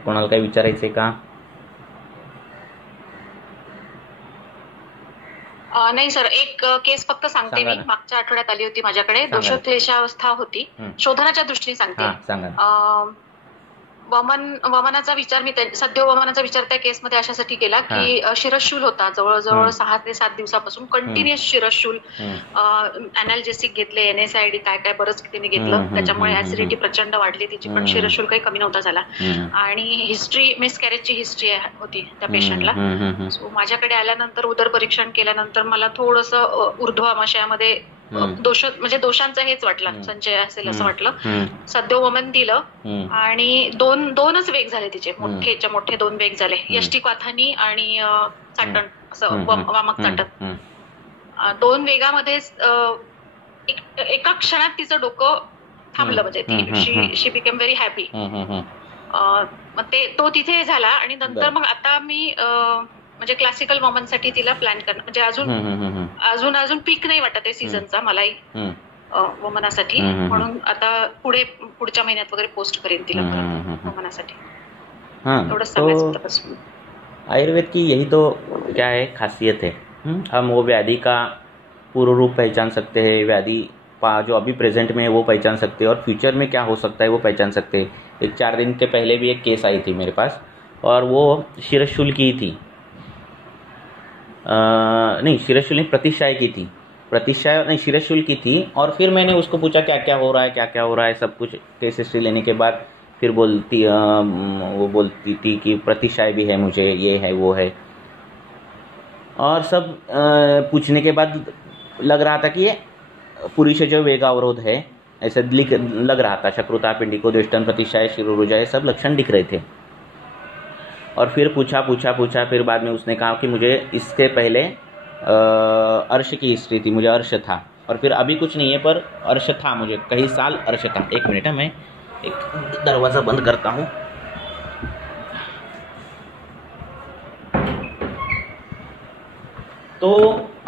कोणाला काही विचारायचंय का? नाही सर, एक केस फक्त सांगते मी, मागच्या आठवड्यात आली होती माझ्याकडे, दोषक्लेशावस्था होती, शोधनाच्या दृष्टीने सांगते। वमनाचा विचार मी सध्या वमनाचा विचार त्या केसमध्ये अशासाठी केला की शिरशूल होता, जवळजवळ 6 ते 7 दिवसापासून कंटिन्युअस शिरशूल, अनाल्जेसिक घेतले, NSAID काय बरंच त्यांनी घेतलं, त्याच्यामुळे ऍसिडिटी प्रचंड वाढली तिची, पण शिरशूल काही कमी नव्हता झाला। आणि हिस्ट्री, मिसकॅरेजची हिस्ट्री होती त्या पेशंटला। सो माझ्याकडे आल्यानंतर उदर परीक्षण केल्यानंतर मला थोडंसं ऊर्ध्व आमाशयामध्ये दोषांचा हेच वाटला, संचय असेल असं वाटलं। सद्योवमन दिलं आणि दोनच वेग झाले तिचे, मोठेच्या मोठे 2 वेग झाले, यष्टिक्वाथानी आणि चाटण, असं वामक चाटण। 2 वेगामध्ये एका क्षणात तिचं डोकं थांबलं, म्हणजे शी बिकेम व्हेरी हॅपी। मग तो तिथे झाला आणि नंतर मग आता मी म्हणजे क्लासिकल वॉमनसाठी तिला प्लॅन करणं, म्हणजे अजून पीक नाही वाटत आहे सीझनचा मलाही वमनासाठी, म्हणून आता पुढच्या महिन्यात वगैरे पोस्ट करेन तिला वमनासाठी। तो आयुर्वेद की यही तो क्या है खासियत है, हम वो व्याधि का पूर्व रूप पहचान सकते हैं, व्याधि जो अभी प्रेजेंट में है वो पहचान सकते हैं, और फ्यूचर में क्या हो सकता है वो पहचान सकते हैं। एक 4 दिन के पहले भी एक केस आई थी मेरे पास, और वो शिरशूल की थी, नहीं शिरशूल नहीं, प्रतिशाय की थी, शिरशूल की थी। और फिर मैंने उसको पूछा क्या क्या हो रहा है, सब कुछ केस हिस्ट्री लेने के बाद फिर वो बोलती थी कि प्रतिशाय भी है मुझे, ये है वो है, और सब पूछने के बाद लग रहा था कि ये पुरुष जो वेगावरोध है, ऐसे लग रहा था, शक्रुता, पिंडिकोद्वेष्टन, प्रतिशाय, शिरोरुजा, सब लक्षण दिख रहे थे। और फिर पूछा, फिर बाद में उसने कहा कि मुझे इसके पहले अर्श की हिस्ट्री थी, मुझे अर्श था, और फिर अभी कुछ नहीं है पर अर्श था, मुझे कई साल अर्श था। 1 मिनट है, मैं एक दरवाज़ा बंद करता हूँ। तो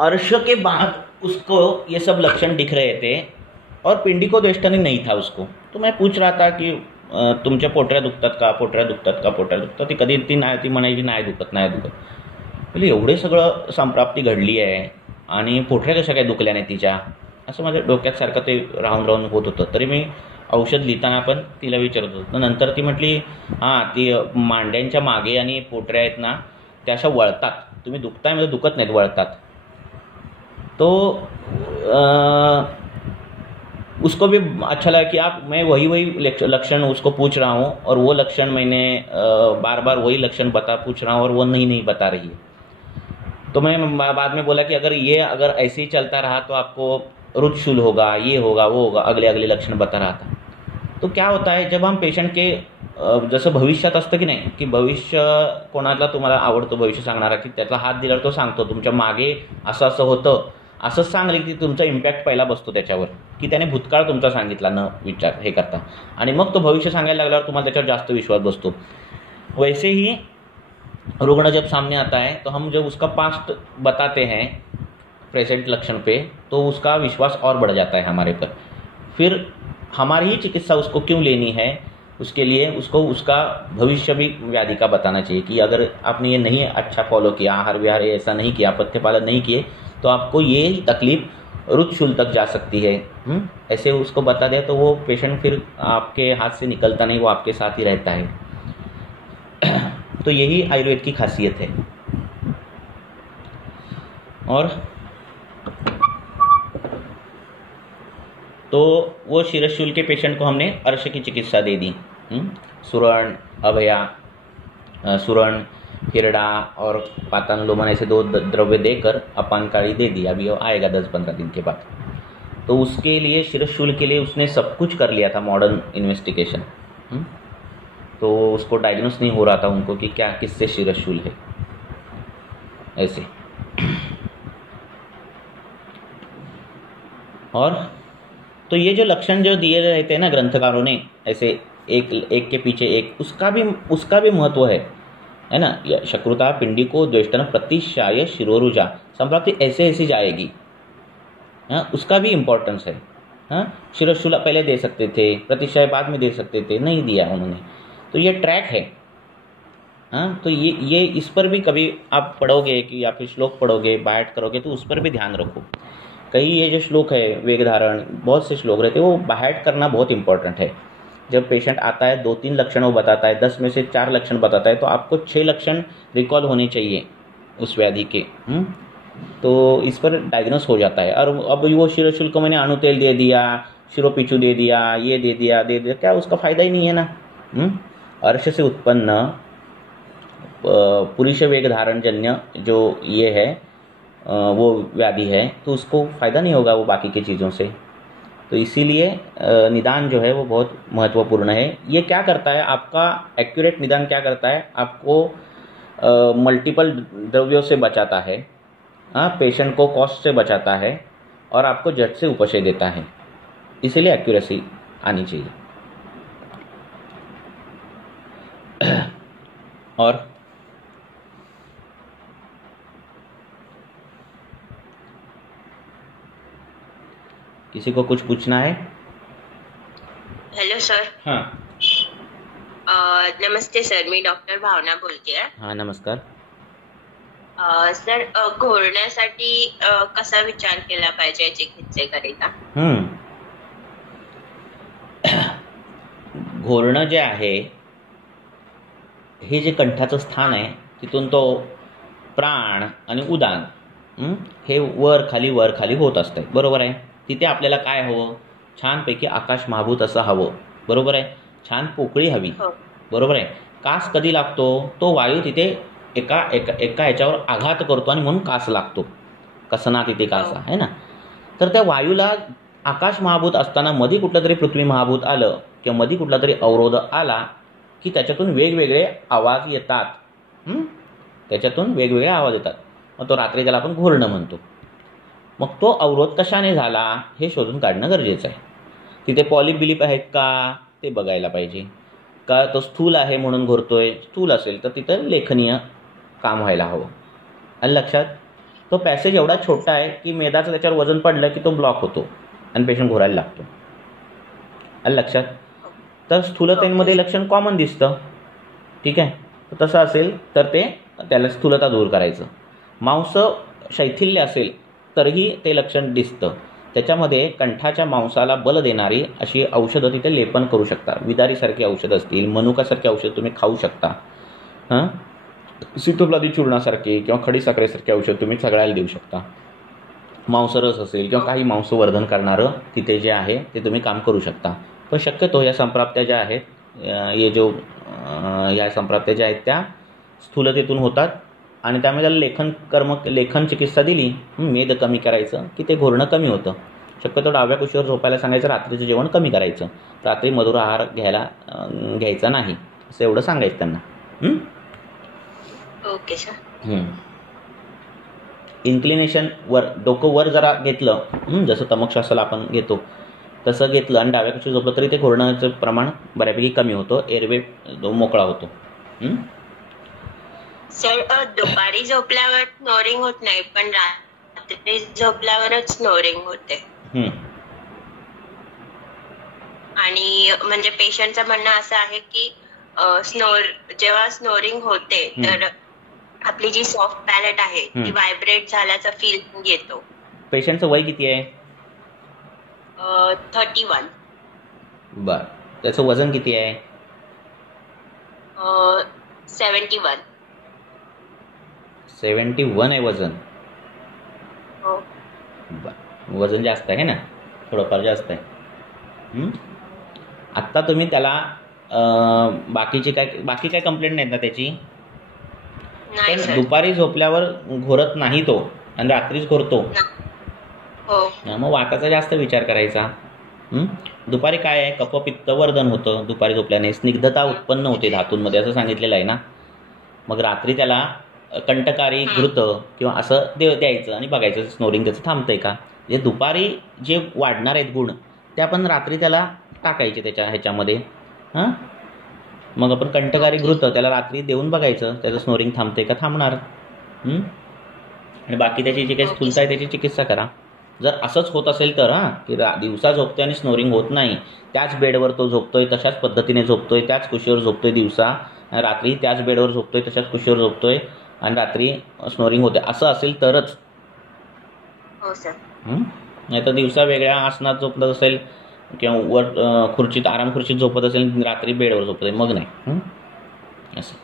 अर्श के बाद उसको ये सब लक्षण दिख रहे थे, और पिंडिकोद्वेष्टन नहीं था उसको। तो मैं पूछ रहा था कि तुमच्या पोटऱ्या दुखतात, ती कधी ती म्हणायची नाही दुखत। म्हणजे एवढे सगळं संप्राप्ती घडली आहे आणि पोटऱ्या कशा काय दुखल्या नाही तिच्या, असं माझ्या डोक्यात सारखं ते राहून होत होतं। तरी मी औषध लिहिताना पण तिला विचारत होतो। नंतर ती म्हटली, हां, ती मांड्यांच्या मागे आणि पोटऱ्या आहेत ना त्या अशा वळतात, तुम्ही दुखताय म्हणजे दुखत नाहीत, वळतात। तो उसको भी अच्छा लगा कि मैं वही लक्षण उसको पूछ रहा हूँ, और वो लक्षण मैंने बार वही लक्षण पूछ रहा हूँ, और वो नहीं बता रही है। तो मैं बाद में बोला कि अगर ऐसे ही चलता रहा तो आपको रुद्धशूल होगा, ये होगा, वो होगा, अगले लक्षण बता रहा था। तो क्या होता आहे, जब हम पेशंट के जसं भविष्यात असतं की नाही, की भविष्य कोणाला तुम्हाला आवडतं भविष्य सांगणारा, की त्याचा हात दिल्यावर तो सांगतो तुमच्या मागे असं असं होतं, असंच सांगले की तुमचा इम्पॅक्ट पहिला बसतो त्याच्यावर, की त्याने भूतकाळ तुमचा सांगितला न विचार हे करता, आणि मग तो भविष्य सांगायला लागल्यावर तुम्हाला त्याच्यावर जास्त विश्वास बसतो. वैसे ही रुग्ण जब सामने आता है तो हम जब उसका पास्ट बताते हैं प्रेजेंट लक्षण पे, तो उसका विश्वास और बढ़ जाता है हमारे पर. फिर हमारी ही चिकित्सा उसको क्यों लेनी है, उसके लिए उसको उसका भविष्य भी व्याधि का बताना चाहिए कि अगर आपने ये नहीं अच्छा फॉलो किया, आहार विहार ऐसा नहीं किया, पथ्य पालन नहीं किए, तो आपको ये तकलीफ रुद्धशूल तक जा सकती है. ऐसे उसको बता दिया तो वो पेशेंट फिर आपके हाथ से निकलता नहीं, वो आपके साथ ही रहता है. तो यही आयुर्वेद की खासियत है. और तो वो शिरशूल के पेशेंट को हमने अर्श की चिकित्सा दे दी. सुरण, अभया, सुरण, हिरड़ा और पातानुलोमन ऐसे 2 द्रव्य देकर अपानकाली दे दी. अभी वो आएगा 10-15 दिन के बाद. तो उसके लिए शिरशूल के लिए उसने सब कुछ कर लिया था, मॉडर्न इन्वेस्टिगेशन. तो उसको डायग्नोस नहीं हो रहा था उनको कि क्या किससे शिरशूल है ऐसे. और तो ये जो लक्षण जो दिए रहते हैं ना ग्रंथकारों ने, ऐसे एक के पीछे एक, उसका भी महत्व है ना. शक्रुता, पिंडिको, द्वेष्टन, प्रतिशाय, शिरोरुजा, संप्राप्ति ऐसे ऐसी जाएगी. हाँ, उसका भी इम्पोर्टेंस है. हाँ, शिरशूल पहले दे सकते थे, प्रतिशाय बाद में दे सकते थे, नहीं दिया उन्होंने. तो ये ट्रैक है. हाँ, तो ये इस पर भी कभी आप पढ़ोगे कि या फिर श्लोक पढ़ोगे, बायट करोगे, तो उस पर भी ध्यान रखो. कई ये जो श्लोक है, वेग धारण, बहुत से श्लोक रहते हैं, वो बायट करना बहुत इंपॉर्टेंट है. जब पेशेंट आता है 2-3 लक्षण वो बताता है, 10 में से 4 लक्षण बताता है, तो आपको 6 लक्षण रिकॉल होने चाहिए उस व्याधि के. तो इस पर डायग्नोस हो जाता है. और अब वो शिरोशूल को मैंने अणुतेल दे दिया, शिरोपिचू दे दिया, ये दे दिया, क्या उसका फ़ायदा ही नहीं है ना. अर्श से उत्पन्न पुरुष वेग धारणजन्य जो ये है वो व्याधि है, तो उसको फ़ायदा नहीं होगा वो बाकी की चीज़ों से. तो इसीलिए निदान जो है वो बहुत महत्वपूर्ण है. ये क्या करता है, आपका एक्यूरेट निदान क्या करता है, आपको मल्टीपल द्रव्यों से बचाता है. हाँ, पेशेंट को कॉस्ट से बचाता है और आपको झट से उपशय देता है. इसीलिए एक्यूरेसी आनी चाहिए. और किसी को कुछ पूछना है? Hello sir. हाँ, नमस्ते सर, मी डॉक्टर भावना बोलते आहे. हाँ, नमस्कार. सर, घोरण्यासाठी कसा विचार केला पाहिजे चिकित्सेकरिता? घोरणं जे आहे, हे जे कंठाचं स्थान आहे, तिथून तो प्राण आणि उदान हे वर खाली होत असते. बरोबर आहे. तिथे आपल्याला काय हवं, छानपैकी आकाश महाभूत असं हवं. बरोबर आहे. छान पोकळी हवी. बरोबर आहे. कास कधी लागतो, तो वायू तिथे एका ह्याच्यावर आघात करतो आणि म्हणून कास लागतो. कसना तिथे कास आहे ना. तर त्या वायूला आकाश महाभूत असताना मध्ये कुठलं तरी पृथ्वी महाभूत आलं किंवा मध्ये कुठला तरी अवरोध आला की त्याच्यातून वेगवेगळे आवाज येतात. त्याच्यातून वेगवेगळे आवाज येतात. मग तो रात्री त्याला आपण घोरणं म्हणतो. मग तो अवरोध कशाने झाला हे शोधून काढणं गरजेचं आहे. तिथे पॉलिप बिलिप आहेत का ते बघायला पाहिजे. का तो स्थूल आहे म्हणून घोरतोय, स्थूल असेल तर तिथं लेखनीय काम व्हायला हवं. आणि लक्षात, तो पॅसेज एवढा छोटा आहे की मेदाचं त्याच्यावर वजन पडलं की तो ब्लॉक होतो आणि पेशंट घोरायला लागतो. आणि लक्षात, तर स्थूलतेमध्ये लक्षण कॉमन दिसतं. ठीक आहे. तसं असेल तर त्याला स्थूलता दूर करायचं. मांस शैथिल्य असेल तरीही ते लक्षण दिसतं. त्याच्यामध्ये कंठाच्या मांसाला बल देणारी अशी औषधं तिथे लेपन करू शकता. विदारीसारखी औषधं असतील, मनुकासारखी औषधं तुम्ही खाऊ शकता. सीतोप्लादी चूर्णासारखे किंवा खडीसाखरेसारखे औषध तुम्ही सगळ्याला देऊ शकता. मांसरस असेल किंवा काही मांसवर्धन करणारं तिथे जे आहे ते तुम्ही काम करू शकता. पण शक्यतो या संप्राप्त्या ज्या आहेत, या संप्राप्त्या ज्या आहेत त्या स्थूलतेतून होतात आणि त्यामुळे त्याला लेखन चिकित्सा दिली, मेद कमी करायचं की ते घोरणं कमी होतं. शक्यतो डाव्या कुशीवर झोपायला सांगायचं, रात्रीचं जेवण कमी करायचं, रात्री मधुर आहार घ्यायचा नाही, असं एवढं सांगायचं त्यांना. Okay sir. इन्क्लिनेशन वर, डोकं वर जरा घेतलं, जसं तमकश्वासाला आपण घेतो तसं घेतलं आणि डाव्या कुशीवर झोपलं तरी ते घोरण्याचं प्रमाण बऱ्यापैकी कमी होतं, एअरवे मोकळा होतो. सर दुपारी झोपल्यावर स्नोरिंग होत नाही, पण रात्री झोपल्यावरच स्नोरिंग होते. आणि म्हणजे पेशंटचं म्हणणं असं आहे की जेव्हा स्नोरिंग होते तर आपली जी सॉफ्ट पॅलेट आहे ती व्हायब्रेट झाल्याचा फील येतो. पेशंटचं वय किती आहे? 31. बर. त्याचं वजन किती आहे? 71. 71 आहे वजन. वजन जास्त आहे ना, थोडंफार जास्त आहे. आत्ता तुम्ही त्याला बाकी काय कंप्लेंट नाही ना त्याची? पण दुपारी झोपल्यावर घोरत नाही तो आणि रात्रीच घोरतो, मग वाताचा जास्त विचार करायचा. दुपारी काय आहे, कफपित्तवर्धन होतं दुपारी झोपल्याने, स्निग्धता उत्पन्न होते धातूंमध्ये असं सांगितलेलं आहे ना. मग रात्री त्याला कंटकारी घृत किंवा असं द्यायचं आणि बघायचं स्नोरिंग त्याचं थांबतंय का. जे दुपारी जे वाढणार आहेत गुण ते आपण रात्री त्याला टाकायचे त्याच्या ह्याच्यामध्ये. मग आपण कंटकारी घृत त्याला रात्री देऊन बघायचं त्याचं स्नोरिंग थांबतंय का, थांबणार. आणि बाकी त्याची जी काही स्थूलता आहे त्याची चिकित्सा करा. जर असंच होत असेल तर की दिवसा झोपतोय आणि स्नोरिंग होत नाही, त्याच बेडवर तो झोपतोय, तशाच पद्धतीने झोपतोय, त्याच कुशीवर झोपतोय दिवसा, रात्री त्याच बेडवर झोपतोय, तशाच कुशीवर झोपतोय आणि रात्री स्नोरिंग होते, असं असेल तरच. नाही तर दिवसा वेगळ्या आसनात झोपत असेल किंवा वर खुर्चीत आराम खुर्चीत झोपत असेल, रात्री बेडवर झोपत आहे, मग नाही. असं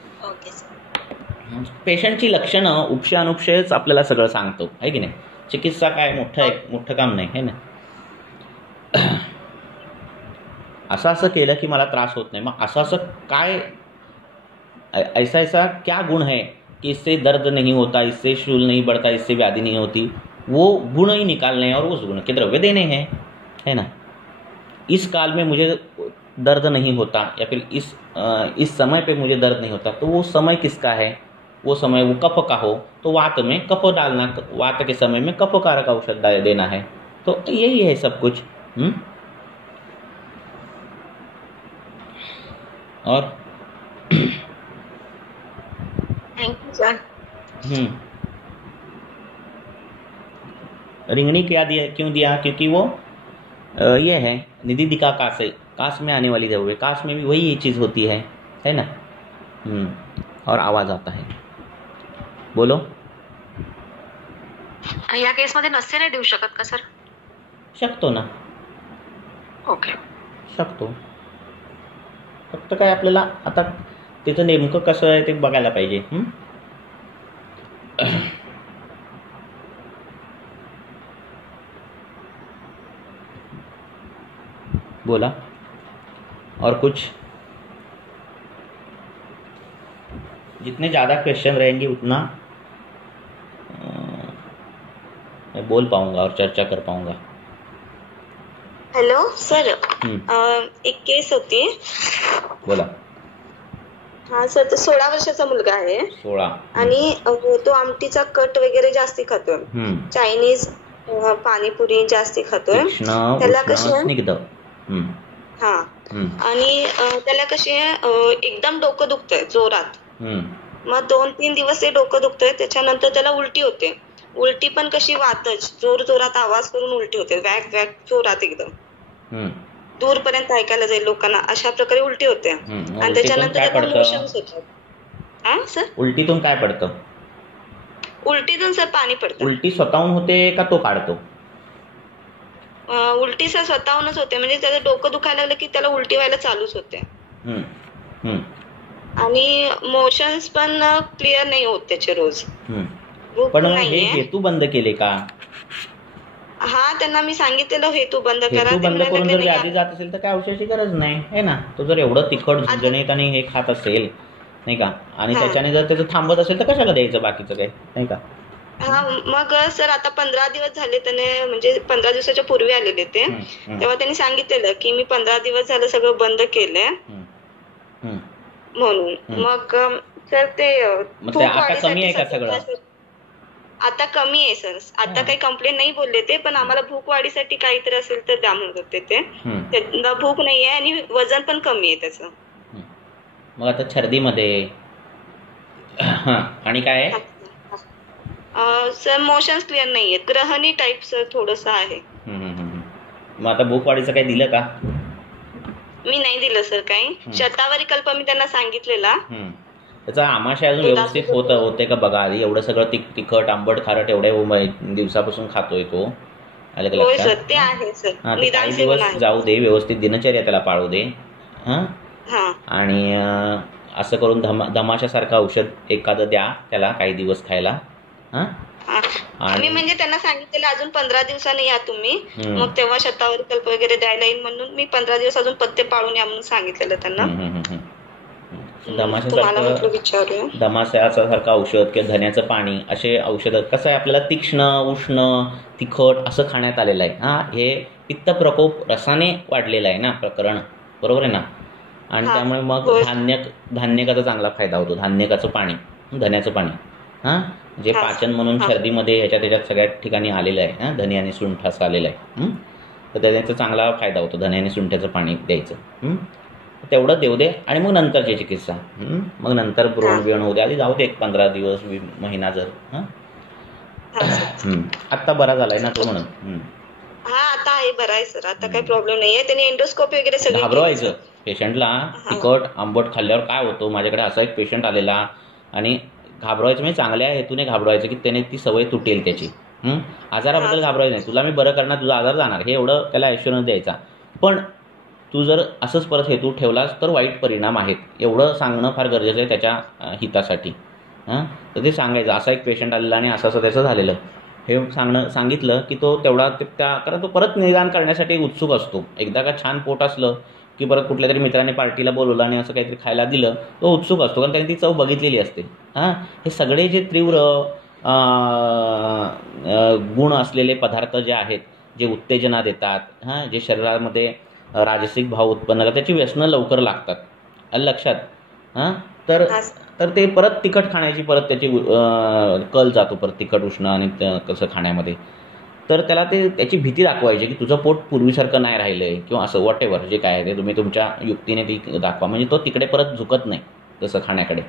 पेशंटची लक्षणं उपशय अनुपशयच आपल्याला सगळं सांगतो, आहे की नाही. चिकित्सा काय मोठं काम नाही, है ना. असं केलं की मला त्रास होत नाही, मग असं काय, ऐसा क्या गुण है कि इससे दर्द नहीं होता, इससे शूल नहीं बढ़ता, इससे व्याधि नहीं होती. वो गुण ही निकालने हैं और उस गुण के द्रव्य देने हैं, है ना. इस काल में मुझे दर्द नहीं होता या फिर इस समय पे मुझे दर्द नहीं होता, तो वो समय किसका है, वो समय वो कफ का हो तो वात में कफ डालना, वात के समय में कफ कारक औषध देना है. तो यही है सब कुछ. और थैंक यू सर. रिंगनी क्यों दिया? क्योंकि वो ये है निधिदिका काश में आने वाली द्रव्य, काश में भी वही चीज़ होती है ना. और आवाज आता है. बोलो. या केसमध्ये नस्य नाही देऊ शकत का सर? शकतो ना. ओके, शकतो. फक्त काय आपल्याला आता तिथं नेमकं कसं आहे ते बघायला पाहिजे. बोला. और कुछ? जितने ज़्यादा क्वेश्चन रहेंगे उतना मैं बोल पाऊंगा और चर्चा कर पाऊंगा. हॅलो सर, एक केस होती. बोला. हा सर, तो 16 वर्षाचा मुलगा आहे. 16. आणि तो आमटीचा कट वगैरे जास्ती खातोय, चायनीज पाणीपुरी जास्ती खातोय. त्याला कशी हा, आणि त्याला कशी एकदम डोकं दुखतंय जोरात. मग 2-3 दिवस ते डोकं दुखतंय, त्याच्यानंतर त्याला उलटी होते. उलटी पण कशी वातच, जोरात आवाज करून उलटी होते, वॅक वॅक जोरात एकदम दूरपर्यंत ऐकायला जाईल लोकांना, अशा प्रकारे उलटी होते. आणि त्याच्यानंतर मोशन्स होतात. सर उलटीतून काय पडतं? उलटीतून सर पाणी पडतं. उलटी स्वतःहून होते का तो काढतो? उलटी सर स्वतःहूनच होते, म्हणजे त्याचं डोकं दुखायला लागलं की त्याला उलटी व्हायला चालूच होते. आणि मोशन्स पण क्लिअर नाही होत त्याचे रोज. पण हे हेतू बंद केले का? हा, त्यांना मी सांगितलेलं हेतू बंद करा. हेतू बंद करून जर व्याधी जात असेल तर काय औषधाची गरज नाही, है ना. तो जर एवढं तिखट झणझणीत आणि हे खात असेल, नाही का, आणि त्याच्याने जर त्याचं थांबत असेल तर कशाला द्यायचं बाकीचं काय, नाही का. हा, मग सर आता 15 दिवस झाले त्याने, म्हणजे 15 दिवसाच्या पूर्वी आलेले ते, तेव्हा त्यांनी सांगितलेलं की मी 15 दिवस झालं सगळं बंद केलंय म्हणून. मग सर ते भूक वाढीसाठी आता कमी आहे सर. आता काही कंप्लेंट नाही बोलले ते, पण आम्हाला भूक वाढीसाठी काहीतरी असेल तर द्या म्हणत होते ते. त्यांना भूक नाहीये आणि वजन पण कमी आहे त्याचं. मग आता छर्दीमध्ये आणि काय आहे सर? मोशन्स क्लिअर नाहीये, ग्रहणी टाइप सर थोडस आहे. मग आता भूक वाढीचं काही दिलं का? मी नाही दिलं सर काही. शतावरी कल्प मी त्यांना सांगितलेला. त्याचा आमाशय अजून व्यवस्थित होते का बघा आधी. एवढं सगळं तिखट आंबट खारट एवढ्या दिवसापासून खातोय तो. होय सर, ते आहे सर. काही दिवस जाऊ दे, व्यवस्थित दिनचर्या त्याला पाळू दे. आणि असं करून धमाशासारखं औषध एखादं द्या त्याला काही दिवस खायला. मी म्हणजे त्यांना सांगितलेलं अजून 15 दिवसांनी या तुम्ही, मग तेव्हा शतावरी कल्प वगैरे द्यायला येईल म्हणून मी 15 दिवस अजून पथ्य पाळून या म्हणून सांगितलेलं त्यांना. दमाशासारखं औषध किंवा धन्याचं पाणी असे औषध कसं आहे आपल्याला तीक्ष्ण उष्ण तिखट असं खाण्यात आलेलं आहे. हे पित्त प्रकोप रसाने वाढलेला आहे ना प्रकरण, बरोबर आहे ना. आणि त्यामुळे मग धान्यकाचा चांगला फायदा होतो. धान्यकाचं पाणी, धन्याचं पाणी जे पाचन म्हणून छर्दीमध्ये ह्याच्यात सगळ्या ठिकाणी आलेलं आहे. धने आणि सुंठ असं आलेलं आहे. तर त्याचा चांगला फायदा होतो. धने आणि सुंठ्याचं पाणी द्यायचं. तेवढं देऊ दे आणि मग नंतरची चिकित्सा. मग नंतर ब्रोण बिण होऊ दे. आधी जाऊ दे 15 दिवस महिना जर. आता बरा झालाय ना तो म्हणून. आता आहे, बरा आहे सर. आता काही प्रॉब्लेम नाहीये. त्यांनी एंडोस्कोपी वगैरे सगळं. घाबरवायचं पेशंटला. तिखट आंबट खाल्ल्यावर काय होतं. माझ्याकडे असा एक पेशंट आलेला आणि घाबरवायचं म्हणजे चांगल्या हेतूने घाबरवायचं की त्याने ती सवय तुटेल त्याची. आजाराबद्दल घाबरवायचं नाही. तुला मी बरं करणार, तुझा आजार जाणार, हे एवढं त्याला ॲश्युरन्स द्यायचा. पण तू जर असंच परत हेतू ठेवलास तर वाईट परिणाम आहेत, एवढं सांगणं फार गरजेचं आहे त्याच्या हितासाठी. तर ते सांगायचं. असा एक पेशंट आलेला आणि असं त्याचं झालेलं हे सांगितलं की तो तेवढा कारण तो परत निदान करण्यासाठी उत्सुक असतो. एकदा का छान पोट असलं की परत कुठल्या तरी मित्राने पार्टीला बोलवलं आणि असं काहीतरी खायला दिलं तो उत्सुक असतो, कारण त्याने ती चव बघितलेली असते. हे सगळे जे तीव्र गुण असलेले पदार्थ जे आहेत, जे उत्तेजना देतात, जे शरीरामध्ये राजसिक भाव उत्पन्न करतात, त्याची व्यसनं लवकर लागतात. लक्षात. तर ते परत तिखट खाण्याची परत त्याची कल जातो परत तिखट उष्ण आणि कसं खाण्यामध्ये. तर त्याला त्याची भीती दाखवायची की तुझं पोट पूर्वीसारखं नाही राहिलंय किंवा असं वॉट एव्हर जे काय आहे ते तुम्ही तुमच्या युक्तीने ती दाखवा, म्हणजे तो तिकडे परत झुकत नाही तसं खाण्याकडे.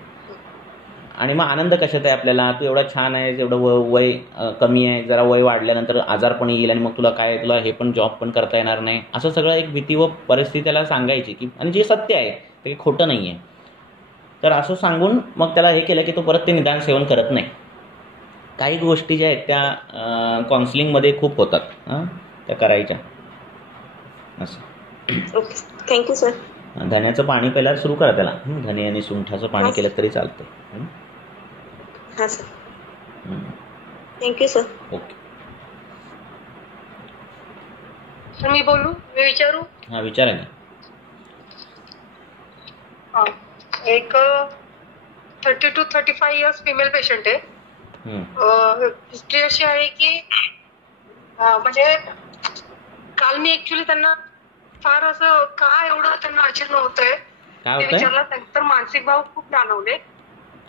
आणि मग आनंद कशात आहे आपल्याला. तू एवढा छान आहे, एवढं वय कमी आहे, जरा वय वाढल्यानंतर आजार पण येईल आणि मग तुला हे पण जॉब पण करता येणार नाही, असं सगळं एक भीती व परिस्थिती त्याला सांगायची की, आणि जे सत्य आहे ते खोटं नाही आहे. तर असं सांगून मग त्याला हे केलं की तो परत ते निदान सेवन करत नाही. काही गोष्टी ज्या आहेत त्या काउन्सिलिंगमध्ये खूप होतात, त्या करायच्या. असं. Thank you sir. धन्याचं पाणी पहिला सुरू करा त्याला. धने आणि सुंठाचं पाणी केलं तरी चालतंय. हां sir. Thank you sir. Okay. Sir मी बोलू, मी विचारू? हां विचारा ना. एक 30 to 35 इयर्स फिमेल पेशंट आहे. हिस्ट्री अशी आहे की म्हणजे काल मी ऍक्च्युली त्यांना फार असं काय एवढं त्यांना अजीर्ण होतंय ते विचारलं. तर मानसिक भाव खूप जाणवले.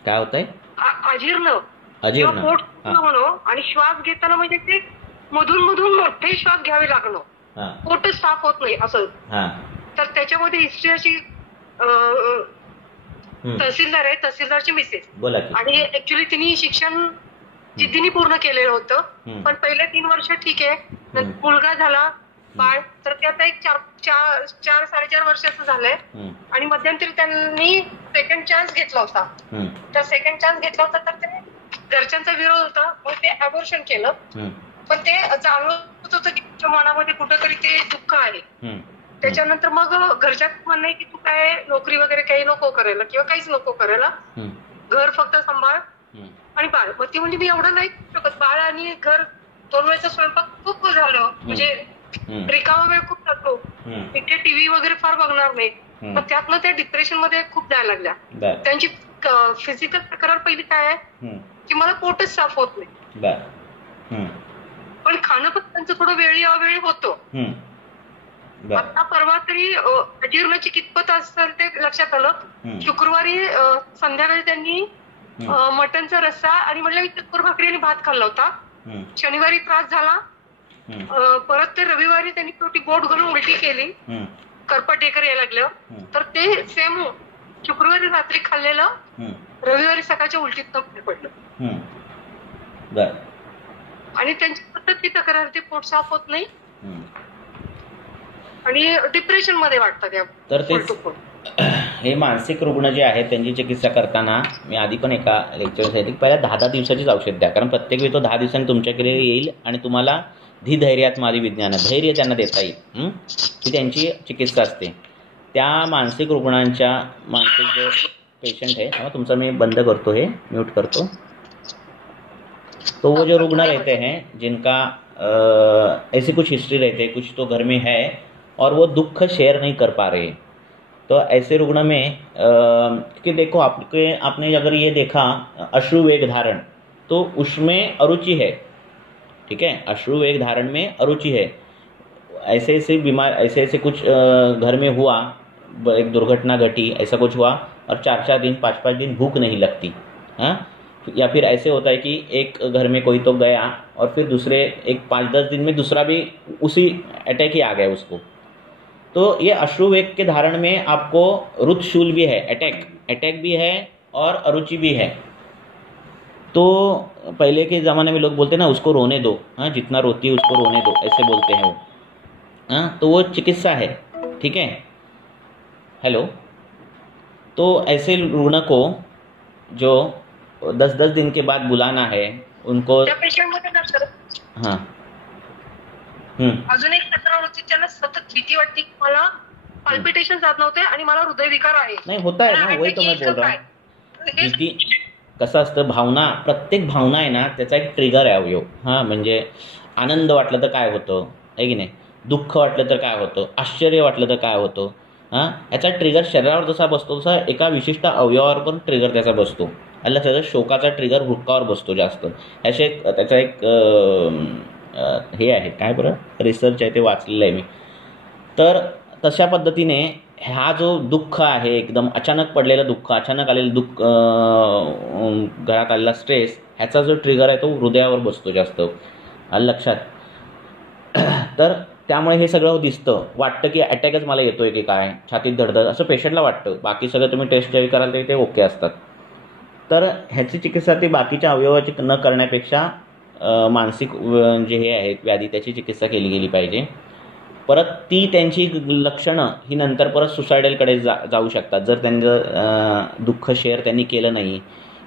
काय होतंय? अजीर्ण पोट होणं आणि श्वास घेताना म्हणजे ते मधून मधून मोठे श्वास घ्यावे लागणं, पोटच साफ होत नाही असं. तर त्याच्यामध्ये हिस्ट्री अशी तहसीलदार आहे, तहसीलदारची मिसेस, आणि ऍक्च्युली तिने शिक्षण जिद्दीने पूर्ण केलेलं होतं. पण पहिले 3 वर्ष ठीक आहे, मुलगा झाला, बाळ, तर ते आता एक 4-4.5 वर्षाचं झालंय. आणि मध्यंतरी त्यांनी सेकंड चान्स घेतला होता. तर सेकंड चान्स घेतला होता तर ते घरच्यांचा विरोध होता, मग ते अबॉर्शन केलं. पण ते जाणवत होतं की तुमच्या मनामध्ये कुठंतरी ते दुःख आहे. त्याच्यानंतर मग घरच्यात म्हणणं आहे की तू काय नोकरी वगैरे काही नको करायला किंवा काहीच नको करायला, घर फक्त सांभाळ आणि बाळ. मग ती म्हणजे मी एवढं नाही शकत, बाळ आणि घर 2 वेळेचा स्वयंपाक खूप झालं, म्हणजे रिकामा वेळ खूप जातो, इथे टीव्ही वगैरे फार बघणार नाही. पण त्यातनं त्या डिप्रेशन मध्ये खूप जायला लागल्या. त्यांची फिजिकल तक्रार पहिली काय आहे, की मला पोटच साफ होत नाही. पण खाणं पण त्यांचं थोडं वेळी अवेळी होतं. आता परवा तरी अजीर्णाची कितपत असेल ते लक्षात आलं. शुक्रवारी संध्याकाळी त्यांनी मटनचा रस्सा आणि म्हटलं चतकोर भाकरी आणि भात खाल्ला होता. शनिवारी त्रास झाला. परत ते रविवारी त्यांनी थोडी बोट घालून उलटी केली, करपट ढेकर यायला लागलं. तर ते सेम शुक्रवारी रात्री खाल्लेलं रविवारी सकाळच्या उलटीत पडलं. आणि त्यांची सतत ती तक्रार, ते पोट साफ होत नाही आणि डिप्रेशन मध्ये वाटतात. तर हे मानसिक रुग्ण जे आहेत त्यांची चिकित्सा करताना मी आधी पण एका लेक्चर सांगितलं की पहिल्या 10 दिवसाचीच औषध द्या, कारण प्रत्येक वेळी तो 10 दिवसांनी तुमच्याकडे येईल आणि तुम्हाला धैर्यात्मादी विज्ञान धैर्य त्यांना देता येईल. ही त्यांची चिकित्सा असते. त्या मानसिक रुग्णांच्या मानसिक जो पेशंट है, तुमचा मी बंद करतो, हे म्यूट करतो. तो वो जो रुग्ण रहते हैं जिनका ऐसी कुछ हिस्ट्री रहती है, कुछ तो घर में है और वो दुख शेयर नहीं कर पा रहे, तो ऐसे रुग्ण में कि देखो आपने अगर ये देखा अश्रुवेग धारण, तो उसमें अरुचि है. ठीक है, अश्रुवेग धारण में अरुचि है. ऐसे ऐसे बीमार, ऐसे ऐसे कुछ घर में हुआ, एक दुर्घटना घटी, ऐसा कुछ हुआ और 4-4 दिन 5-5 दिन भूख नहीं लगती. हाँ, या फिर ऐसे होता है कि एक घर में कोई तो गया और फिर दूसरे एक 5-10 दिन में दूसरा भी उसी अटैक ही आ गया उसको. तो ये अश्रुवेग के धारण में आपको रुद्धशूल भी है, अटैक भी है और अरुचि भी है. तो पहले के ज़माने में लोग बोलते ना उसको रोने दो, हाँ, जितना रोती है उसको रोने दो, ऐसे बोलते हैं वो. हाँ, तो वो चिकित्सा है. ठीक है, हेलो. तो ऐसे रुग्ण को जो 10-10 दिन के बाद बुलाना है उनको. हाँ, अजून एक तक्रार होती, त्यांना सतत भीती वाटते की मला पाल्पिटेशन जात नव्हते आणि मला हृदयविकार आहे. नाही होता है ना, वही तो मैं बोल रहा हूँ. कसं असतं, भावना, प्रत्येक भावना आहे ना त्याचा एक ट्रिगर आहे अवयव. हां, म्हणजे आनंद वाटलं तर काय होतं, आहे की नाही, दुःख वाटलं तर काय होतं, आश्चर्य वाटलं तर काय होतं. हां, याचा ट्रिगर शरीरावर जसा बसतो तसा एका विशिष्ट अवयवावर पण ट्रिगर त्याचा बसतो. याला त्याचा शोकाचा ट्रिगर वृक्कावर बसतो जास्त. असे त्याचा एक हे आहे, काय बरं रिसर्च आहे, ते वाचलेलं आहे मी. तर तशा पद्धतीने हा जो दुःख आहे, एकदम अचानक पडलेलं दुःख, अचानक आलेलं दुःख, घरात आलेला स्ट्रेस, ह्याचा जो ट्रिगर आहे तो हृदयावर बसतो जास्त. आलं लक्षात. तर त्यामुळे हे सगळं दिसतं, वाटतं की अटॅकच मला येतोय की काय, छातीत धडधड असं पेशंटला वाटतं. बाकी सगळं तुम्ही टेस्ट जरी कराल तरी ते ओके असतात. तर ह्याची चिकित्सा ती बाकीच्या अवयवाची न करण्यापेक्षा मानसिक जे हे आहेत व्याधी त्याची चिकित्सा केली गेली पाहिजे. परत ती त्यांची लक्षणं ही नंतर परत सुसायडलकडे जाऊ शकतात जर त्यांचं दुःख शेअर त्यांनी केलं नाही,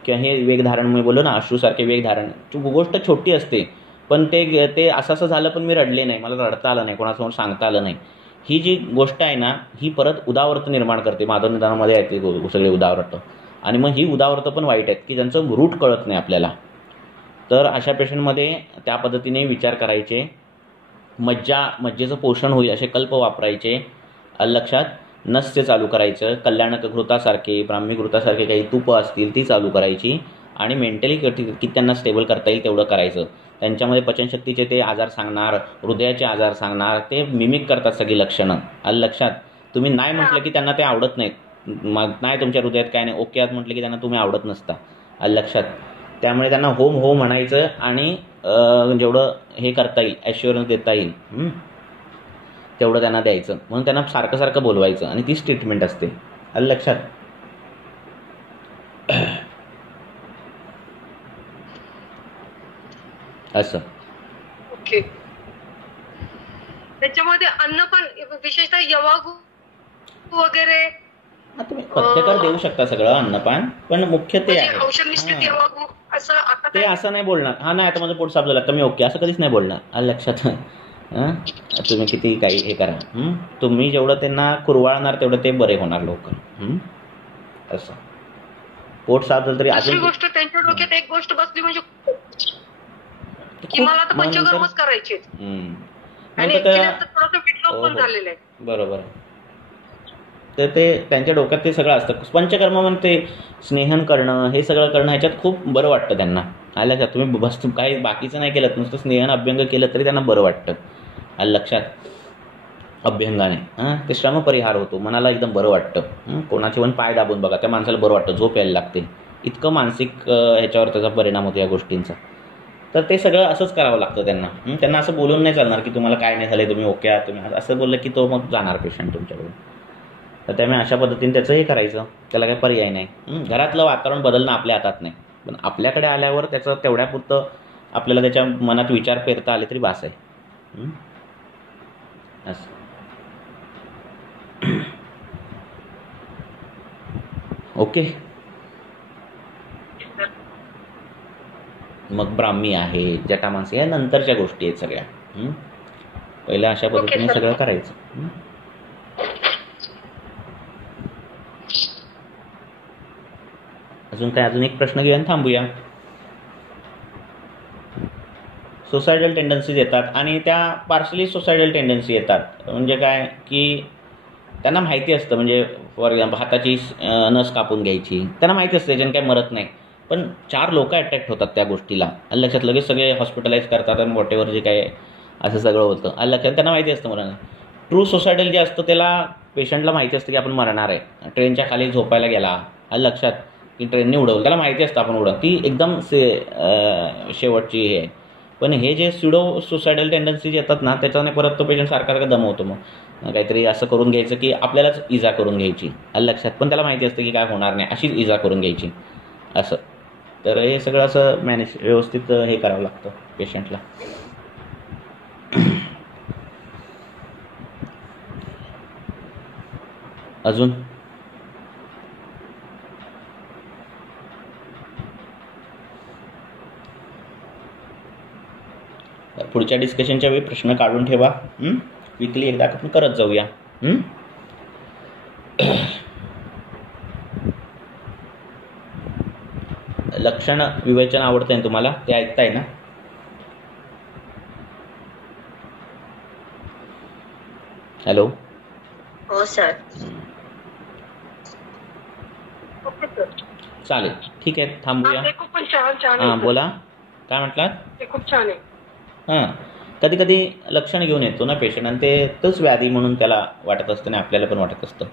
किंवा हे वेगधारण मी बोललो ना, अश्रूसारखे वेगधारण. गोष्ट छोटी असते पण ते असं झालं पण मी रडले नाही, मला रडता आलं नाही, कोणासमोर सांगता आलं नाही, ही जी गोष्ट आहे ना ही परत उदावर्त निर्माण करते. माधवनिदानामध्ये आहेत ते सगळे उदावर्त, आणि मग ही उदावर्त पण वाईट आहेत की ज्यांचं रूट कळत नाही आपल्याला. तर अशा पेशंटमध्ये त्या पद्धतीने विचार करायचे. मज्जेचं पोषण होईल असे कल्प वापरायचे. लक्षात. नस्य चालू करायचं, कल्याणक घृतासारखे, ब्राह्मी घृतासारखे काही तुपं असतील ती चालू करायची, आणि मेंटली किती त्यांना स्टेबल करता येईल तेवढं करायचं. त्यांच्यामध्ये पचनशक्तीचे ते आजार सांगणार, हृदयाचे आजार सांगणार, ते मिमिक करतात सगळी लक्षणं. लक्षात. तुम्ही नाही म्हटलं की त्यांना ते आवडत नाहीत, मग नाही तुमच्या हृदयात काय नाही, ओके आहात म्हटलं की त्यांना तुम्ही आवडत नसता. लक्षात. त्यामुळे त्यांना होम हो म्हणायचं आणि जेवढं हे करता येईल, ॲश्युरन्स देता येईल तेवढं त्यांना द्यायचं. म्हणून त्यांना सारखं सारखं बोलवायचं, आणि तीच ट्रीटमेंट असते. लक्षात. असं. ओके. त्याच्यामध्ये अन्न पण विशेषतः यवागू वगैरे तुम्ही पथ्यकर देऊ शकता सगळं अन्नपान, पण मुख्य ते आहे औषध मिश्रित यवागू असं. आता ते असं नाही बोलणार, हा नाही आता माझं पोट साफ झालं तर मी ओके, असं कधीच नाही बोलणार. लक्षात. तुम्ही किती काही हे करा, तुम्ही जेवढं त्यांना कुरवाळणार तेवढं ते बरे होणार लवकर. असं. पोट साफ झालं तरी दुसरी गोष्ट त्यांच्या डोक्यात एक गोष्ट बसली म्हणजे की मला तर पंचकर्मच करायचे. बरोबर. तर ते त्यांच्या डोक्यात ते सगळं असतं. पंचकर्म म्हणजे स्नेहन करणं, हे सगळं करणं, ह्याच्यात खूप बरं वाटतं त्यांना. आलं लक्षात? तुम्ही बस काही बाकीचं नाही केलं, नुसतं स्नेहन अभ्यंग केलं तरी त्यांना बरं वाटतं. आलं लक्षात? अभ्यंगाने ते श्रमपरिहार होतो, मनाला एकदम बरं वाटतं. कोणाचे पण पाय दाबून बघा, त्या माणसाला बरं वाटतं, झोप यायला लागते. इतकं मानसिक ह्याच्यावर त्याचा परिणाम होतो या गोष्टींचा. तर ते सगळं असंच करावं लागतं त्यांना. त्यांना असं बोलून नाही चालणार की तुम्हाला काय नाही झालं, तुम्ही ओके आहात, तुम्ही असं बोललं की तो मग जाणार पेशंट तुमच्याकडून. तर त्यामुळे अशा पद्धतीने त्याचं हे करायचं, त्याला काही पर्याय नाही. घरातलं वातावरण बदलणं आपल्या हातात नाही, पण आपल्याकडे आल्यावर त्याचं तेवढ्यापुरतं आपल्याला त्याच्या मनात विचार पेरता आले तरी बास आहे. असं ओके. मग ब्राह्मी आहे, जटामांसी, या नंतरच्या गोष्टी आहेत सगळ्या. पहिल्या अशा पद्धतीने सगळं करायचं. अजून काय? अजून एक प्रश्न घेऊया आणि थांबूया. सुसायडल टेंडन्सीज येतात आणि त्या पार्शली सुसायडल टेंडन्सी येतात. म्हणजे काय की त्यांना माहिती असतं, म्हणजे फॉर एक्झाम्पल हाताची नस कापून घ्यायची, त्यांना माहिती असतं त्याच्याने काही मरत नाही, पण 4 लोक अट्रॅक्ट होतात त्या गोष्टीला. लक्षात? लगेच सगळे हॉस्पिटलाइज करतात आणि वॉटेवर जे काय असं सगळं होतं. लक्षात? त्यांना माहिती असतं मरण. ट्रू सुसायडल जे असतं त्याला पेशंटला माहिती असतं की आपण मरणार आहे, ट्रेनच्या खाली झोपायला गेला, लक्षात, की ट्रेनने उडवलं, त्याला माहिती असतं आपण उडवलं, ती एकदम शेवटची हे. पण हे जे स्युडो सुसायडल टेंडन्सीज येतात ना, त्याच्याने परत तो पेशंट सारखा दमवतो. मग काहीतरी असं करून घ्यायचं की आपल्यालाच इजा करून घ्यायची. लक्षात? पण त्याला माहिती असतं की काय होणार नाही, अशीच इजा करून घ्यायची असं. तर हे सगळं असं मॅनेज व्यवस्थित हे करावं लागतं पेशंटला. अजून पुढच्या डिस्कशनच्या वेळी प्रश्न काढून ठेवा. वीकली एकदा आपण करत जाऊया. लक्षण विवेचन आवडतंय ना तुम्हाला? ते ऐकताय ना? हॅलो. हो सर. चालेल, ठीक आहे, थांबूया. हां बोला, काय म्हटलात? ते खूप छान आहे. हां, कधी कधी लक्षण घेऊन येतो ना पेशंट, आणि ते तोच व्याधी म्हणून त्याला वाटत असतं आणि आपल्याला पण वाटत असतं,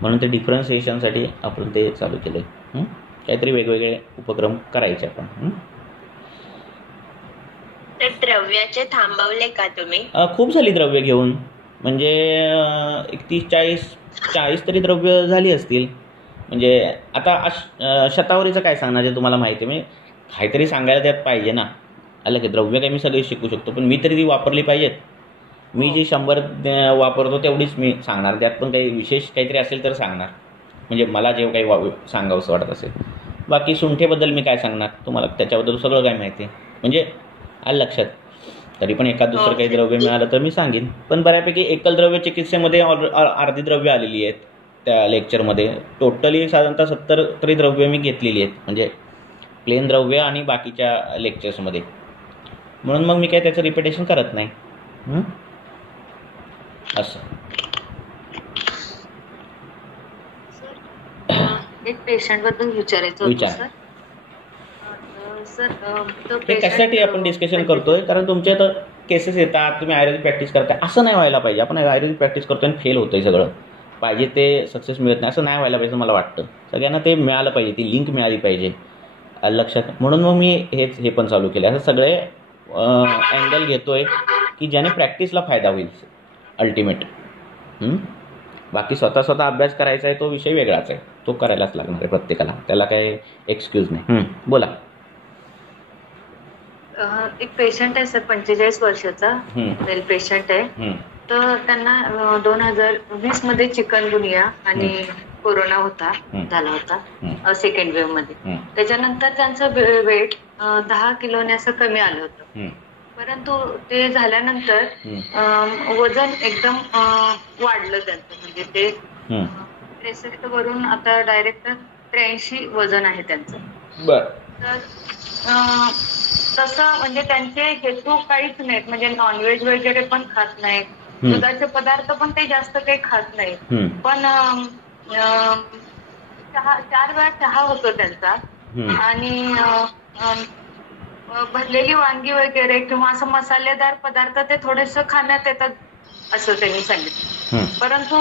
म्हणून ते डिफरन्सिएशनसाठी आपण ते चालू केलं आहे. काहीतरी वेगवेगळे उपक्रम करायचे आपण. तर द्रव्याचे थांबवले का तुम्ही? खूप झाली द्रव्य घेऊन, म्हणजे 30-40 तरी द्रव्य झाली असतील. म्हणजे आता शतावरीचं काय सांगणार, जे तुम्हाला माहिती आहे, म्हणजे काहीतरी सांगायला त्यात पाहिजे ना. आलं की द्रव्य काही मी सगळी शिकू शकतो, पण मी तरी ती वापरली पाहिजेत. मी जी 100 वापरतो तेवढीच मी सांगणार, त्यात पण काही विशेष काहीतरी असेल तर सांगणार, म्हणजे मला जे काही सांगावंसं वाटत असेल. बाकी सुंठेबद्दल मी काय सांगणार तुम्हाला, त्याच्याबद्दल सगळं काय माहिती आहे, म्हणजे आलं लक्षात. तरी पण एखाद दुसरं काही द्रव्य मिळालं तर मी सांगेन. पण बऱ्यापैकी एकल द्रव्य चिकित्सेमध्ये अर्धी द्रव्य आलेली आहेत त्या लेक्चरमध्ये. टोटली साधारणतः 70 तरी द्रव्य मी घेतलेली आहेत, म्हणजे प्लेन द्रव्य आणि बाकीच्या लेक्चर्समध्ये. म्हणून मग मी काय त्याचं रिपिटेशन करत नाही. असं. एक पेशंट बद्दल विचारायचं होतं सर. हे कशासाठी आपण डिस्कशन करतोय, कारण तुमच्या तर केसेस येतात, तुम्ही आयुर्वेदिक प्रॅक्टिस करताय, असं नाही व्हायला पाहिजे. आपण आयुर्वेदिक प्रॅक्टिस करतोय आणि फेल होतंय सगळं, पाहिजे ते सक्सेस मिळत नाही, असं नाही व्हायला पाहिजे मला वाटतं. सगळ्यांना ते मिळालं पाहिजे, ती लिंक मिळाली पाहिजे लक्षात. म्हणून मग मी हे पण चालू केलं. असं सगळे अँगल घेतोय की ज्याने प्रॅक्टिसला फायदा होईल अल्टिमेट. बाकी स्वतः अभ्यास करायचा आहे तो विषय वेगळाच आहे, तो करायलाच लागणार आहे प्रत्येकाला, त्याला काही एक्सक्यूज नाही. बोला. एक पेशंट आहे सर, 45 वर्षाचा मेल पेशंट आहे. तर त्यांना 2020 मध्ये चिकनगुनिया आणि कोरोना झाला होता सेकंड वेव्ह मध्ये. त्याच्यानंतर त्यांचं वेट 10 किलोने असं कमी आलं होतं. परंतु ते झाल्यानंतर वजन एकदम वाढलं त्यांचं, म्हणजे ते 63 वरून आता डायरेक्ट 83 वजन आहे त्यांचं. तर तसं म्हणजे त्यांचे हेतू काहीच नाहीत, म्हणजे नॉनव्हेज वगैरे पण खात नाहीत, दुधाचे पदार्थ पण ते जास्त काही खात नाही. पण 4 वेळा चहा होतो त्यांचा. आणि भरलेली वांगी वगैरे किंवा असं मसालेदार पदार्थ ते थोडेसे खाण्यात येतात असं त्यांनी सांगितलं. परंतु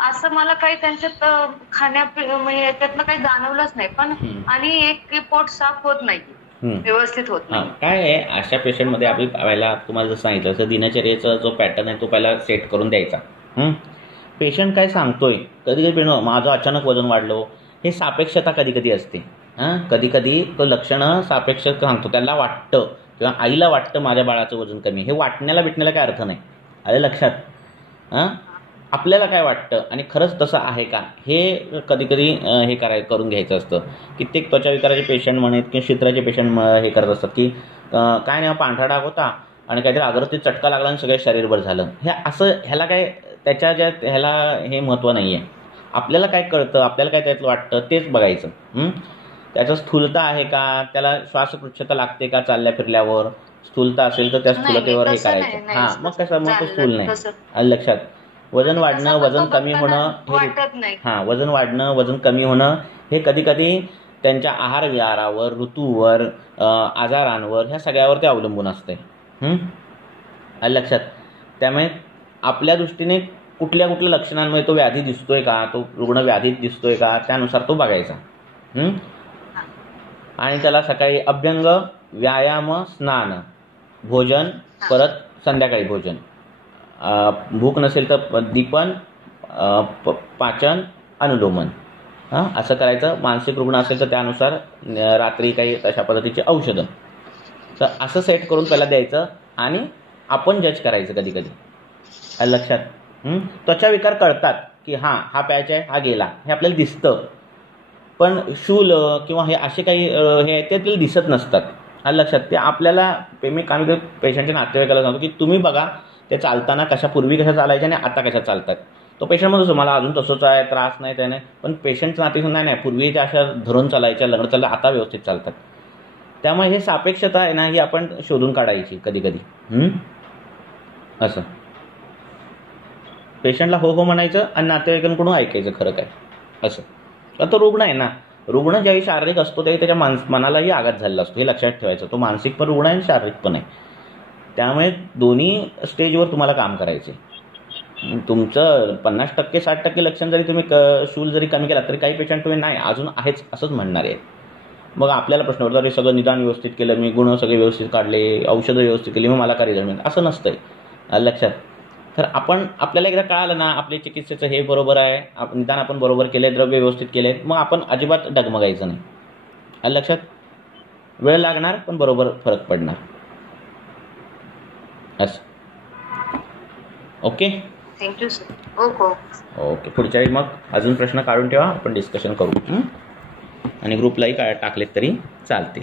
असं मला काही त्यांच्यात म्हणजे त्यातलं काही जाणवलंच नाही. पण आणि एक पोट साफ होत नाही, व्यवस्थित होत नाही. काय आहे अशा पेशंटमध्ये आपण पहिला तुम्हाला जसं सांगितलं तसं दिनचर्येचा जो पॅटर्न आहे तो पहिला सेट करून द्यायचा. पेशंट काय सांगतोय, कधी कधी माझं अचानक वजन वाढलं, हे सापेक्षता कधी कधी असते. कधी कधी तो लक्षणं सापेक्ष सांगतो, त्याला वाटतं किंवा आईला वाटतं माझ्या बाळाचं वजन कमी. हे वाटण्याला बिटण्याला काय अर्थ नाही. आले लक्षात? आपल्याला काय वाटतं आणि खरंच तसं आहे का हे कधी कधी हे करून घ्यायचं असतं. कित्येक त्वचा विकाराचे पेशंट म्हणत किंवा शित्राचे पेशंट हे करत असतात की काय नाही पांढरा डाग होता आणि काहीतरी अगरबत्तीत चटका लागला आणि सगळं शरीरभर झालं. हे असं ह्याला काय त्याच्या ह्याला हे महत्त्व नाही आहे. आपल्याला काय कळतं, आपल्याला काय त्यातलं वाटतं तेच बघायचं. त्याचं स्थूलता आहे का, त्याला श्वासपृच्छता लागते का चालल्या फिरल्यावर, स्थूलता असेल तर त्या स्थूलतेवर हे करायचं. मग कसं मग तो स्थूल नाही. लक्षात? वजन वाढणं, वजन कमी होणं, वजन वाढणं, वजन कमी होणं हे कधी कधी त्यांच्या आहार विहारावर, ऋतूवर, आजारांवर ह्या सगळ्यावर ते अवलंबून असते. लक्षात? त्यामुळे आपल्या दृष्टीने कुठल्या कुठल्या लक्षणांमुळे तो व्याधी दिसतोय का, तो रुग्ण व्याधीत दिसतोय का, त्यानुसार तो बघायचा. आणि त्याला सकाळी अभ्यंग, व्यायाम, स्नान, भोजन, परत संध्याकाळी भोजन, भूक नसेल तर दीपन, पाचन, अनुलोमन, असं करायचं. मानसिक रुग्ण असेल तर त्यानुसार रात्री काही तशा पद्धतीची औषधं. तर असं सेट करून पहिला द्यायचं आणि आपण जज करायचं. कधी कधी लक्षात? त्वचा विकार कळतात की हा पॅच आहे, हा गेला, हे आपल्याला दिसतं. पण शूल किंवा हे असे काही हे ते आपल्याला दिसत नसतात. लक्षात? ते आपल्याला मी काही पेशंटच्या नातेवाईकाला सांगतो की तुम्ही बघा ते चालताना पूर्वी कशा चालायच्या आणि आता कशा चालतात. तो पेशंट म्हणतो मला अजून तसंच आहे, त्रास नाही, त्या नाही. पण पेशंटचं नाते नाही, पूर्वी त्या अशा धरून चालायच्या, लग्न चाललं, आता व्यवस्थित चालतात. त्यामुळे हे सापेक्षता आहे ना, ही आपण शोधून काढायची कधी कधी. असं पेशंटला हो म्हणायचं आणि नातेवाईकांकडून ऐकायचं खरं काय असं. तो रुग्ण आहे ना, रुग्ण ज्यावेळी शारीरिक असतो त्यावेळी त्याच्या मनालाही आघात झालेला असतो, हे लक्षात ठेवायचं. तो मानसिक पण रुग्ण आहे आणि शारीरिक पण आहे. त्यामुळे दोन्ही स्टेजवर तुम्हाला काम करायचे. तुमचं 50%, 60% लक्षण जरी तुम्ही शूल जरी कमी केला तरी काही पेशंट तुम्ही नाही अजून आहेच असंच म्हणणार आहे. मग आपल्याला प्रश्न पडतो, अरे सगळं निदान व्यवस्थित केलं मी, गुण सगळे व्यवस्थित काढले, औषधं व्यवस्थित केली, मग मला काय रिझल्ट मिळेल, असं नसतंय. लक्षात? तर आपल्याला एकदा कळालं ना आपले चिकित्सेचं हे बरोबर आहे, निदान आपण बरोबर केले, द्रव्य व्यवस्थित केले, मग आपण अजिबात डगमगायचं नाही. लक्षात? वेळ लागणार पण बरोबर फरक पडणार. असं. Okay, thank you sir. ओके. पुढच्या वेळी मग अजून प्रश्न काढून ठेवा, आपण डिस्कशन करू. आणि ग्रुपलाही टाकलेत तरी चालतील.